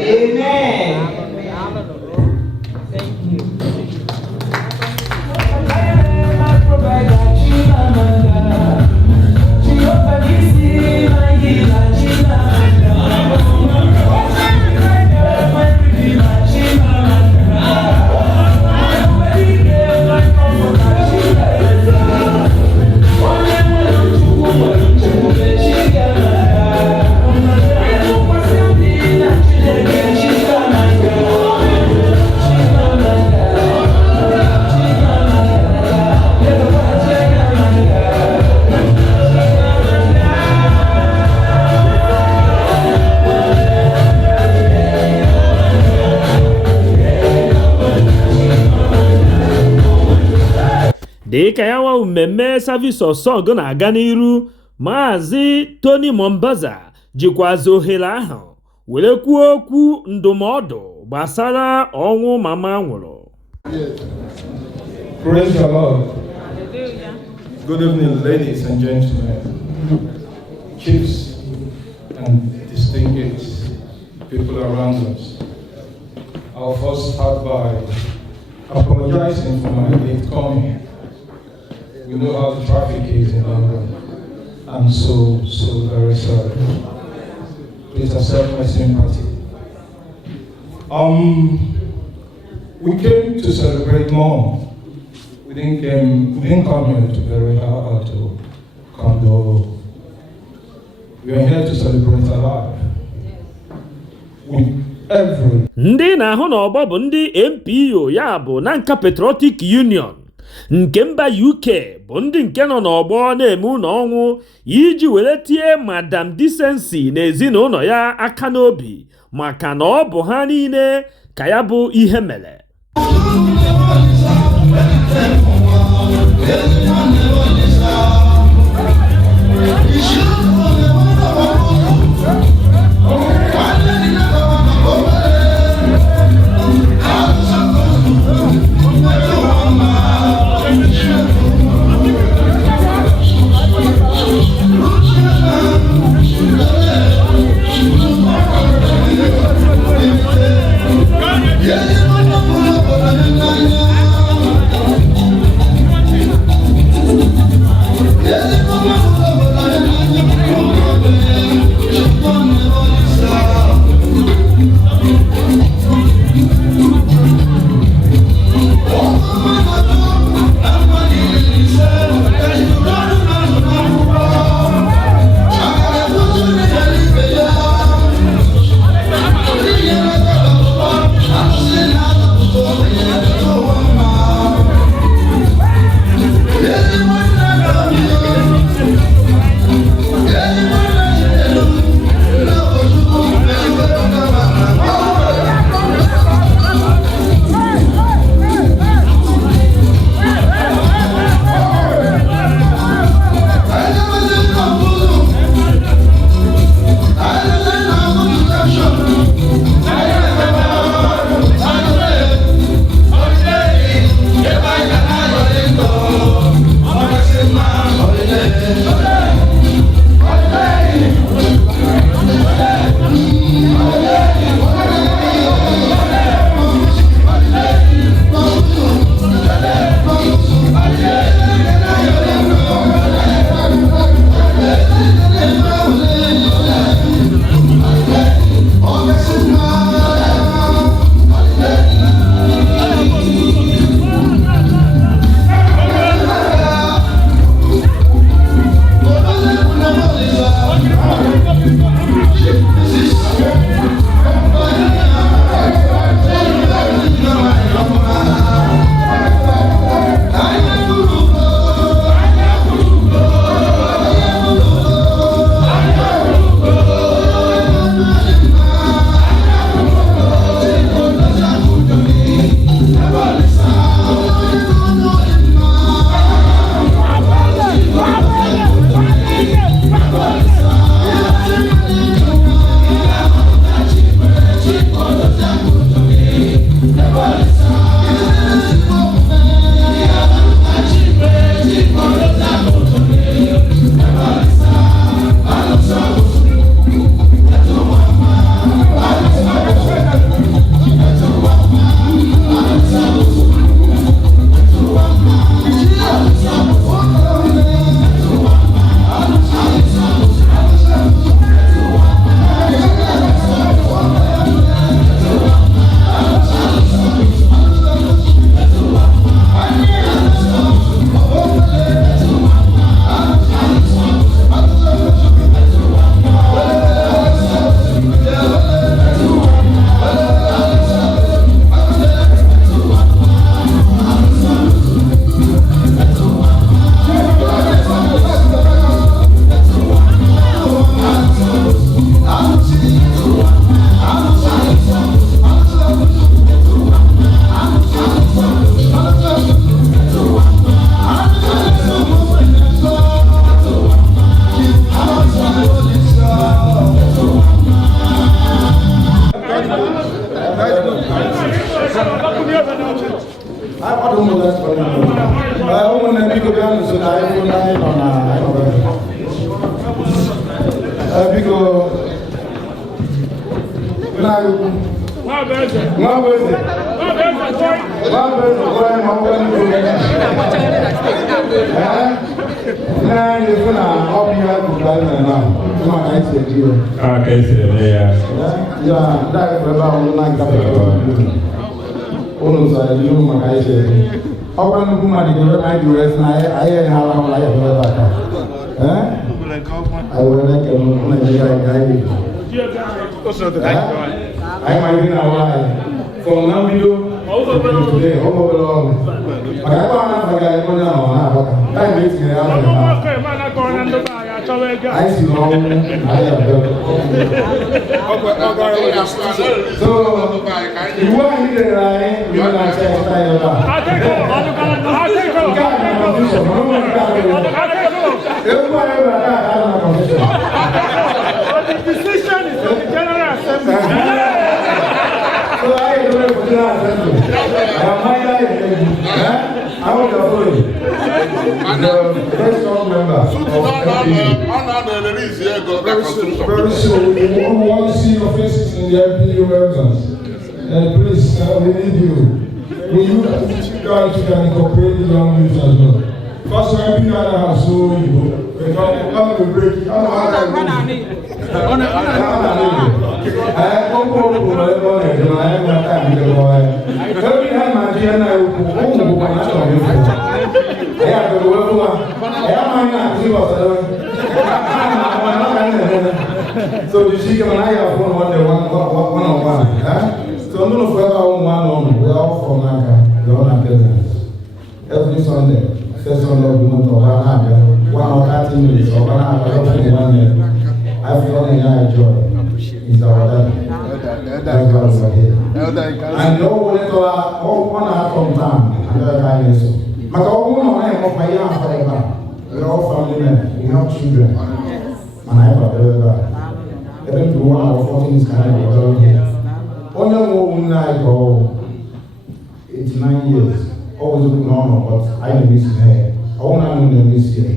Amen. Thank you. dịka ya nwa mmemme Service of Song na-aga n'iru, Maazị Tony Mombaza jikwazi ohere ahụ were kwuo okwu ndụmọdụ gbasara ọnwụ mama nwụrụ. Praise the Lord. Good evening, ladies and gentlemen, chiefs and distinguished people around us. I'll first start by apologizing for my late coming. We know how the traffic is in London. I'm so very sorry. Please accept my sympathy. We came to celebrate Mom. We didn't come here to bury her or to condole. We are here to celebrate her life. With every. Ndị na-ahụ na ọgbọ bụ ndị MPO, ya bụ na nka Patriotic Union nke mba UK, bụ ndị nke nọ n'ọgbọ na-eme ụlọ ọnwụ iji were tie Madam Decency na ezinụlọ ya aka n'obi maka na ọ bụ ha niile ka ya bụ ihe mere. Yeah. Very soon, we want to see your faces in the LPU elections. And please, we need you. We you guys can incorporate the young youth as well. First time people have so you because we break. So the chicken and I have one on one. So none of us are one. We are all from Naka. We are all Nigerians. Every Sunday, first Sunday of the month of 1 or 30 minutes or 1 hour, 1 year. I feel I joy. It's our daddy. That's why we are here. And no one from town. And the guy is so. But all women of my young forever. We are all family men. We have children. And I have a even to 1 hour 14 is kind of only one I go 89 years. Always looking on, but I miss her. I want to miss her.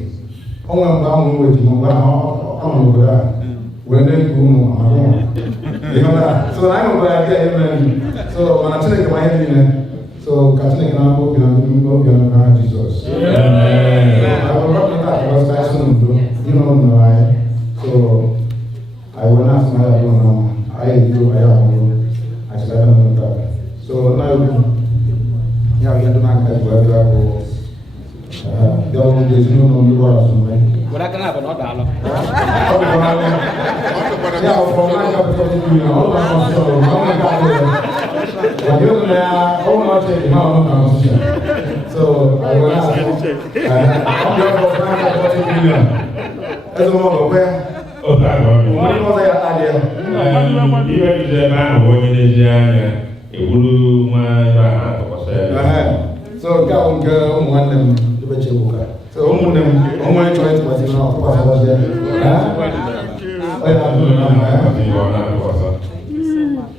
I want to go with you. I'm over there. When they go, you know that. So I'm over there. So when I take my head, so Catholic and I go beyond Jesus. I will not do that because I soon, you know, so I will ask my own. I do. I said I don't know that. So now. Yeah, we are doing that. We are going. There is no number. What I can have another dollar. Yeah, from my capital, you know, so I will ask you. As a mother, where? Oh, what was I at you went to the man working so go girl one them the vegetable. So them one trying to was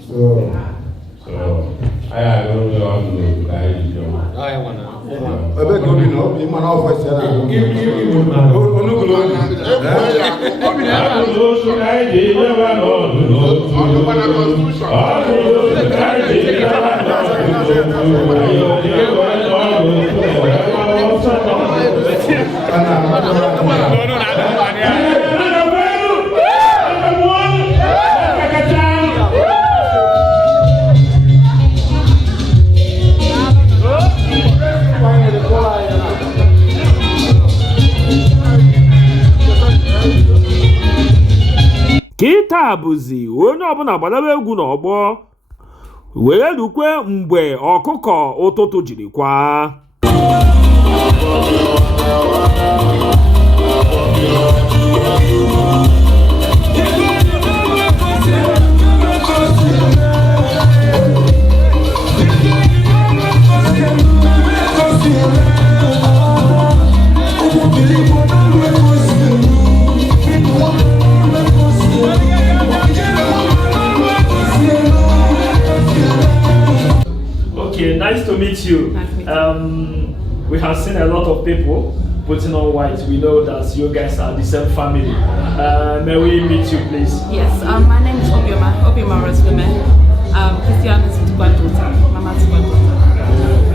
so I don't know I wanna I bet go you know you man off say na Kita bụzi onye ọbụla gbadaba egwu n'ọgbọ wee lukwe mgbe ọkụkọ ụtụtụ jiri kwa. Okay, nice to meet you. we have seen a lot of people putting on white. We know that you guys are the same family. May we meet you, please? Yes, my name is Obioma Rosleme. Christiana's granddaughter, Mama's granddaughter.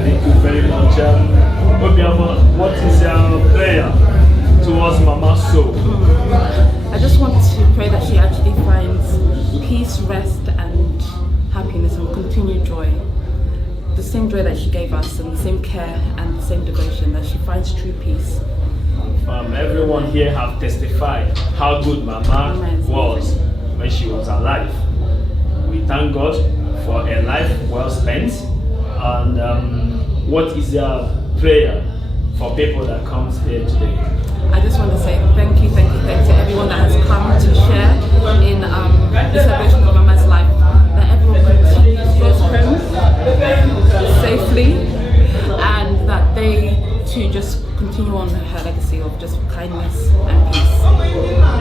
Thank you very much. Obioma, what is your prayer towards Mama's soul? I just want to pray that she actually finds peace, rest, and happiness and continued joy. The same joy that she gave us, and the same care and the same devotion, that she finds true peace. Everyone here have testified how good Mama was when she was alive. We thank God for a life well spent. And what is your prayer for people that comes here today? I just want to say thank you to everyone that has come to share in the celebration of Mama's life. That everyone goes home safely, and that they too just continue on her legacy of just kindness and peace.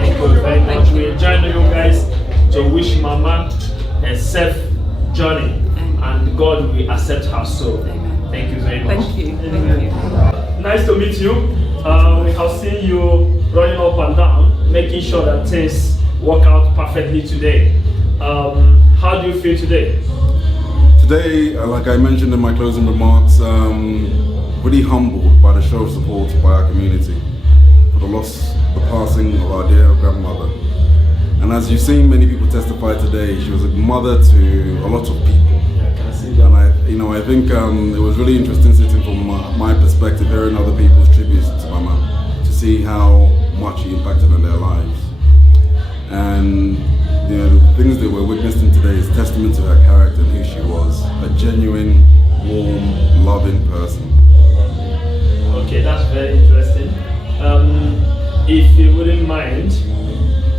Thank you very much. We join you guys to wish Mama a safe journey. And God will accept her soul. Amen. Thank you very much. Thank you. Nice to meet you. We have seen you running up and down, making sure that things work out perfectly today. How do you feel today? Today, like I mentioned in my closing remarks, really humbled by the show of support by our community for the loss, the passing of our dear grandmother. And as you've seen many people testify today, she was a mother to a lot of people. And I think it was really interesting sitting from my perspective, hearing other people's tributes to Mama, to see how much she impacted on their lives. And the things that we're witnessing today is testament to her character and who she was, a genuine, warm, loving person. Okay, that's very interesting. If you wouldn't mind,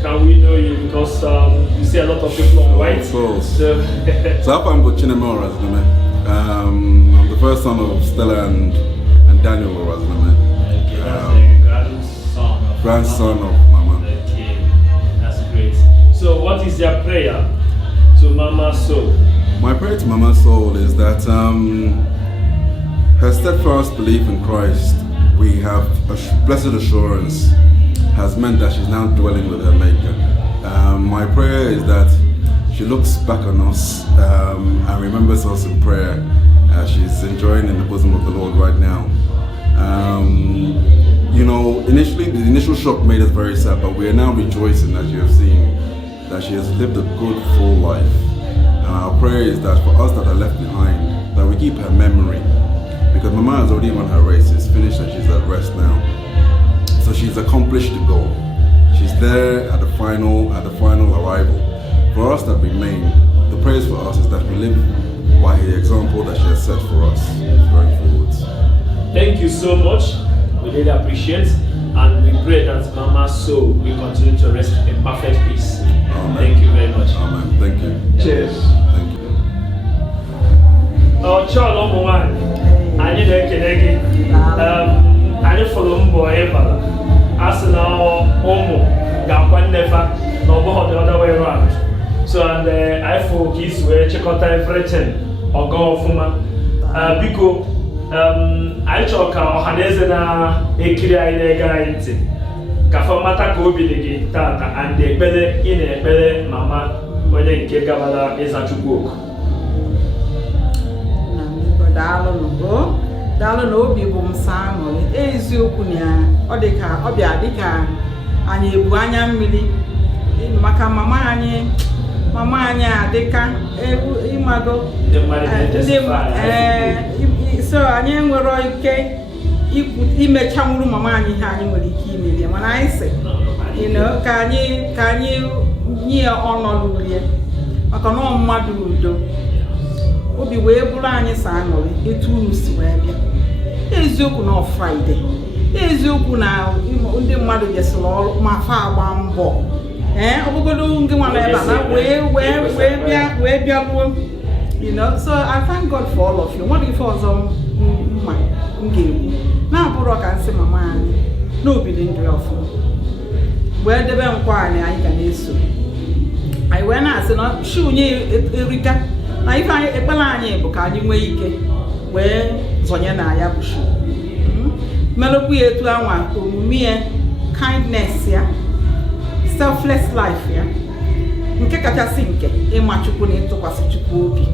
can we know you? Because you see a lot of people on white. So I'm Chineme Orazleme. I'm the first son of Stella and Daniel Orazleme. Grandson of Mama. Okay, that's great. So what is your prayer to Mama's soul? My prayer to Mama's soul is that her steadfast belief in Christ, we have a blessed assurance, has meant that she's now dwelling with her Maker. My prayer is that she looks back on us and remembers us in prayer as she's enjoying in the bosom of the Lord right now. Initially, the initial shock made us very sad, but we are now rejoicing, as you have seen, that she has lived a good, full life. And our prayer is that for us that are left behind, that we keep her memory, because Mama has already run her race, it's finished and she's at rest now. So she's accomplished the goal. She's there at the final arrival. For us that remain, the praise for us is that we live by the example that she has set for us going forwards. Thank you so much. We really appreciate, and we pray that Mama's soul will continue to rest in perfect peace. Amen. Thank you very much. Amen. Thank you. Cheers. Thank you. Anyị na-ekele gị. Anyị fụrụ mbọ ịbara. Asị na ụmụ ga-akwa nnefa na ọbụghọ the other way around. So and I feel kids were chekọta everything ọga ọfụma. Biko anyị chọrọ ka ọhaneze na-ekiri anyị na-ege anyị ntị ka fa mata ka obi dị gị tata and ekpere ị na-ekpere Mama onye nke gabara ịza Chukwu oku. Daalụ na obi bụ m saa aṅụrị eziokwu na ọ dịka ọbịa dịka anyị ebu anya mmiri maka mama anyị adịka ịmago so anyị nwere ike imechanwuru mama anyị ihe anyị nwere ike imeri mana anyị sị ka anyị nye ọnọdụ rie maka na mmadụ udo obi wee bụrụ anyị saa aṅụrị etu unu si wee bịa eziokwu na Fraịde eziokwu na ndị mmadụ jesịrị ọrụ ma fa agba mbọ ọbụgodo ndị nwa ebe a wee bịa ruo so I thank God for all of you. What ife ọzọ mma m ga-ekwu na-abụrụ ka nsị mama anyị n'obi dị ndụ ya ọfụma wee debe nkwa anyị ga na-eso anyị wee na-asị na shi onye erika na ife anyị ekpere anyị bụ ka anyị nwee ike wee zonye na ya bụ show melokwu ya etu anwa omume ya kindness ya selfless life ya nke kachasị nke ịma Chukwu na ịtụkwasị Chukwu obi.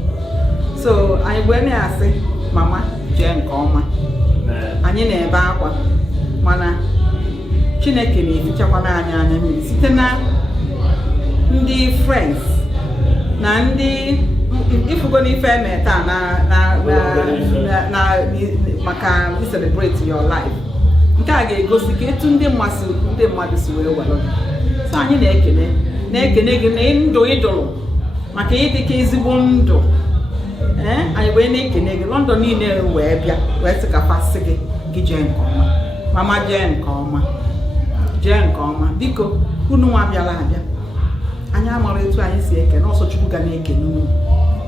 So anyị wee na-asị mama jee nke ọma, anyị na-ebe akwa mana Chineke na-efichakwana anyị anya mmiri site na ndị friends na ndị ifugo n'ife eme taa na maka celebrate your life. Nke a ga-egosi ka etu ndị mmadụ si wee welụ. So anyị na-ekene gị na ndụ ịdụrụ maka ịdị ka ezigbo ndụ. Anyị wee na-ekene gị London niile wee bịa wee sị ka fasị gị jee nke ọma, mama jee nke ọma biko unu nwa bịara abịa anyị amara etu anyị si ekene ọsọ Chukwu ga na-ekene unu.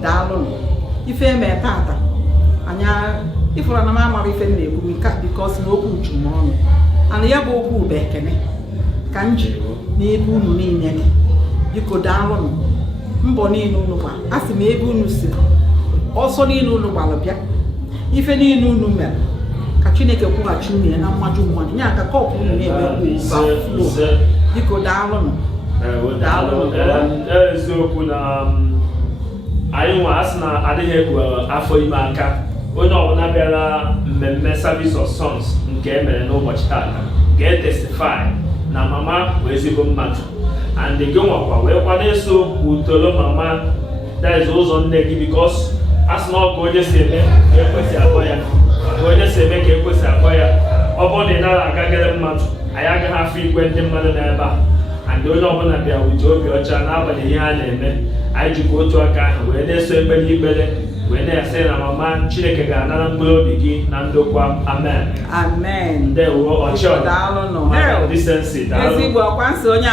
Daalụ ife eme tata anya ifụra na m amara ife na-ekwu nka bikos na okwu uju m ọnụ ana ya bụ okwu bụ ekene ka m ji n'ebe unu niile gị biko daalụ mbọ niile unu gba a sị m ebe unu si ọsọ niile unu gbara bịa ife niile unu mere ka Chineke kwụghachi unu ya na mmadụ ya ka kọpụ unu na-eme biko daalụ eziokwu na anyị nwa asị na adịghị egwu afọ ime aka onye ọbụla bịara mmemme Service of Sons nke emere n'ụbọchị taata ga-etestify na mama bụ ezigbo mmadụ and gị nwakwa wee kwa na-eso utolo mama that is ụzọ nne gị because asị na ọgụ onye si eme ka ekwesị akpọ ya onye si eme ka ekwesị akpọ ya ọ bụrụ na ị nara agagere mmadụ anyị agaghị afọ igwe ndị mmadụ n'ebe a and onye ọbụla bịa wuji obi ọcha n'abalị ihe a na-eme anyị jikwa otu aka ahụ wee na-eso ekpere ikpere wee na-asị na mama Chineke ga-anara mkpụrụ obi gị na ndokwa amen. Ndewo ezigbo ọkwa nsị onye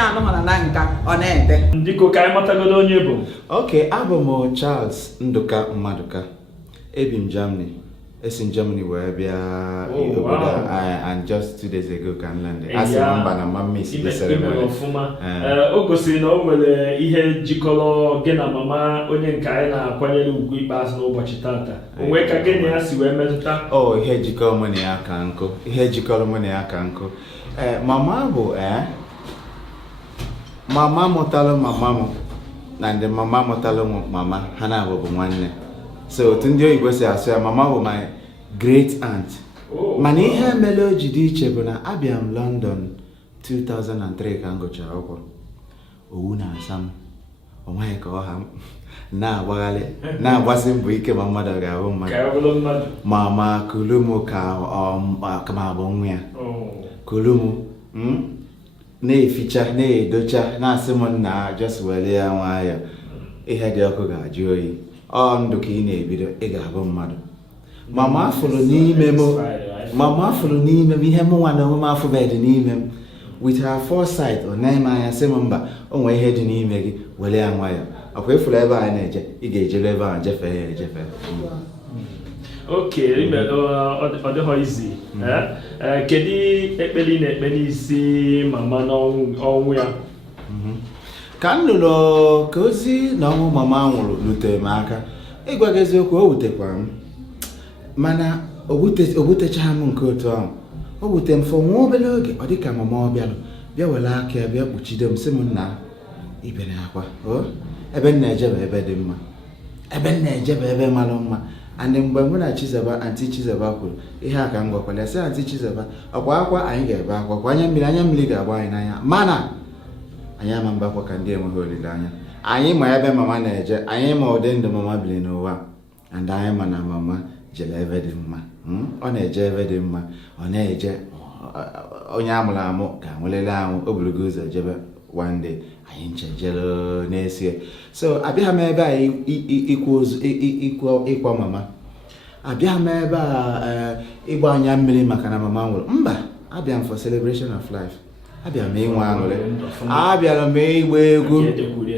anụghara na nka ọ na-ede ndịko ka anyị matagodo onye bụ. Okay, abụ m Charles Nduka Mmaduka, ebi m Germany. In Germany where we are and just 2 days ago can land. As remember na mama miss the ceremony. O gosiri na o nwere ihe jikọrọ gị na mama onye nke anyị na-akwanyere ugwu ikpeazụ n'ụbọchị tata. O nwee ka gị na ya si wee metụta? Ihe jikọrọ mụ na ya ka nkụ. Mama bụ mama mụtalụ mama m na ndị mama mụtalụ mama ha na-abụ nwanne. So otu ndị oyibo si asụ ya mama bụ my great aunt. Mana ihe mere o ji dị iche bụ na abịa m London 2003 ka m gụchara akwụkwọ. Owu na-asa m onweghị ka ọha m na-agbagharị na-agbasi mbọ ike ma mmadụ ga-abụ mmadụ ma kulu m ka ma bụ nwa ya kulu m na-eficha na-edocha na-asị m na just were ya nwayọọ ihe dị ọkụ ga-ajụ oyi ndụ ka ị na-ebido ị ga-abụ mmadụ. Mama afụrụ n'ime m ihe mụ nwa na omume afụbedị n'ime m with her foresight ọ na-eme anya sị m mba o nwee ihe dị n'ime gị were ya nwayọọ akwa ịfụrụ ebe anyị na-eje ị ga-ejere ebe ahụ jefee ya ejefe. Ọ dịghọ izi kedu ekpere ị na-ekpe n'isi mama n'ọnwụ ya? Ka m lụrụ ka ozi na ọnwụ mama nwụrụ lutere m aka ịgwa gị eziokwu o wutekwara m mana o butechaghị m nke otu ahụ. O wute m fọ nwa obere oge ọ dịka mama ọ bịa were aka ya bịa kpuchide m sị m nna ibere akwa ebe m na-eje bụ ebe dị mma ebe m na-eje bụ ebe mara mma. And mgbe mụ na Aunty Chizeba kwuru ihe a ka m gwakwara ya sị Aunty Chizeba ọkwa akwa anyị ga-ebe akwa kwa anya mmiri ga-agba anyị n'anya mana anyị ama mbakwa ka ndị enweghị olileanya. Anyị ma ebe mama na-eje anyị ma ụdị ndụ mama biri n'ụwa and anyị ma na mama jere ebe dị mma. Ọ na-eje ebe dị mma ọ na-eje onye amụrụ amụ ga-anwụlele anwụ o burugo ụzọ jebe one day anyị nchejere n'esie. So abịaghị m ebe a ịkwa mama abịaghị m ebe a ịgba anya mmiri maka na mama nwụrụ mba abịa m for celebration of life. Abịa m inwe aṅụrị abịara m ịgba egwu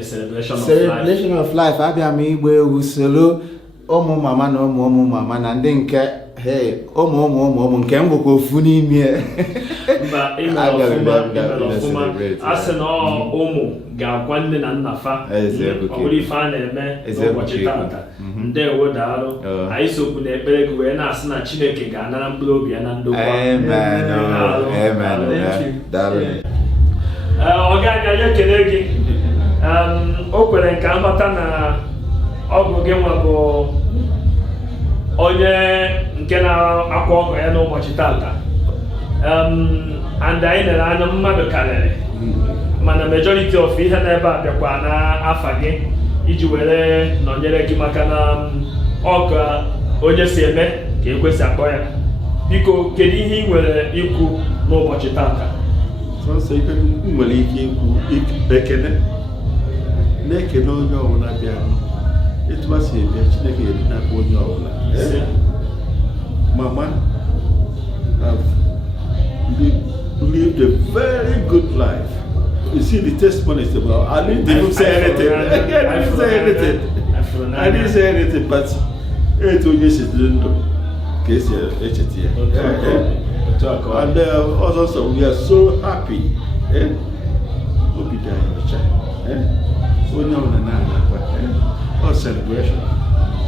celebration of life abịa m ịgba egwu soro ụmụ mama na ụmụ mama na ndị nke hey, ụmụ nke m bụkwa ofu n'ime mba ime ọfụma asị na ụmụ ga-agwa nne na nna fa ọ bụrụ ife a na-eme n'ụbọchị taata ndewo daalụ anyị sokwu na ekpere gị wee na-asị na Chineke ga-anara mkpụrụ obi ya na ndokwa. Ọ ga-aga ya ekele gị o kwere nke nghọta na ọ bụ gị nwa bụ onye nke na-akwa ọgọ ya n'ụbọchị taata and anyị lere anya mmadụ karịrị mana majority of ihe n'ebe a bịakwa n'afa gị iji were nọnyere gị maka na ọka onye si eme ka ekwesị akpọ ya. Biko kedu ihe ị nwere ikwu n'ụbọchị taata? Sọsọ ife m nwere ike ikwu ekele na-ekele onye ọbụla bịara etu a si ebịa Chineke ga-edinakwa onye ọbụla. Mama have lived a very good life. You see the testimonies about. I didn't even say anything. I didn't say anything, but it was just case and also we are so happy. Or celebration.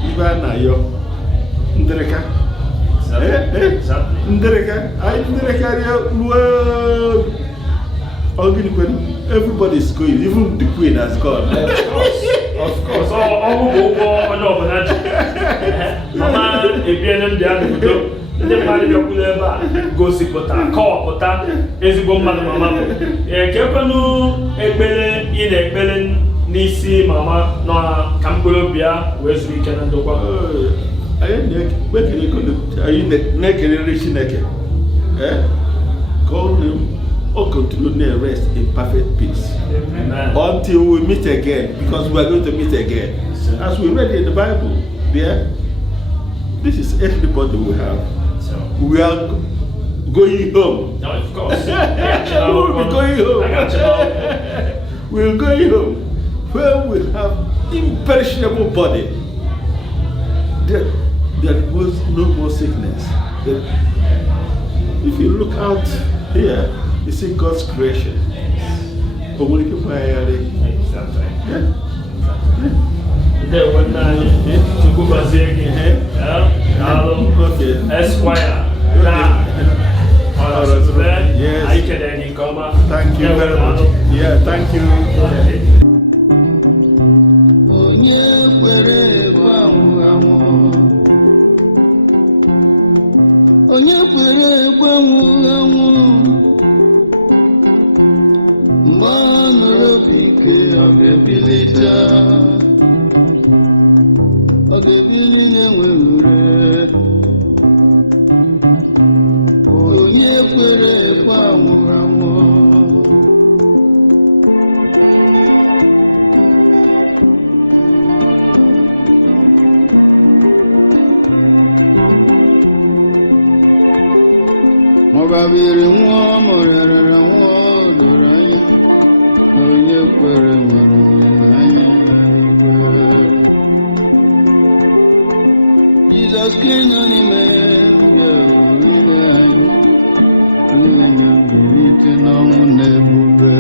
Even now, Ndereka. Everybody is going, even the Queen has gone. Of course. Mama, ndị mmadụ bịakwuru ebe a gosipụtara kọwapụta ezigbo mmadụ mama bụ ekekwenụ ekpere ị na-ekpere n'isi mama nọ ka mkpụrụ obi ya wee zuru ike na ndokwa. Anyị na-ekelere Chineke ka ọ continue to rest in perfect peace until we meet again, because we are going to meet again. As we read in the Bible there, this is everybody we have. We are going home. No, of course. We will be going home. We are going home where we have imperishable body. There was no more sickness. If you look out here, you see God's creation. Esquire. Thank you very much. Yeah, thank you. Onye kwere ekwe nwụrụ anwụ mgbe ọ nụrụ obi ike ọ ga-ebilite ọ ga-ebili na-enweghị ure onye kwere ekwe anwụrụ anwụ Mọbabiri nwụọ mọrịara nwụọ doro anya na onye kwere nwere olileanya n'eluigwe. Jizọs Kraịst n'ime bịa olileanya mbilite n'ọnwụ na ebube.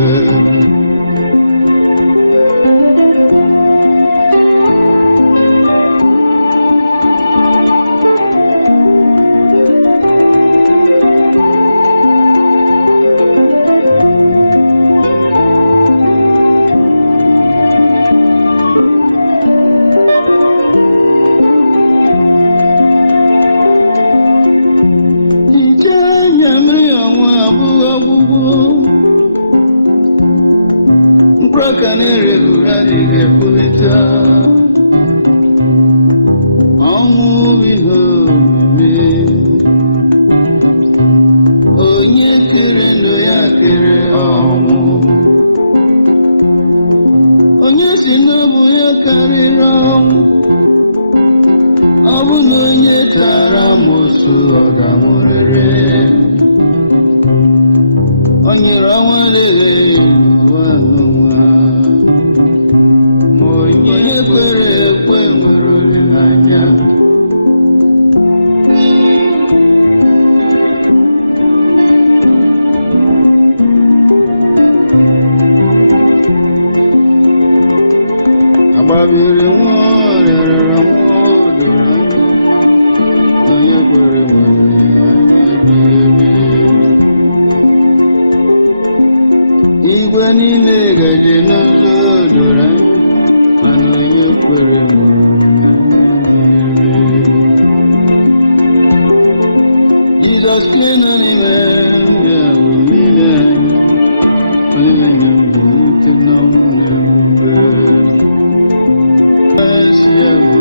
gbabiri nwa rịarara nwa doro anya onye kwere nwere anya ebighị ebi igwe niile gaje n'ụzọ doro anya mana onye kwere nwere anya ebighị ebi Jizọs kinu n'ime mbịa bụ niile anya onye na-ebilite n'ọnwụ na-ebube esi ya bụ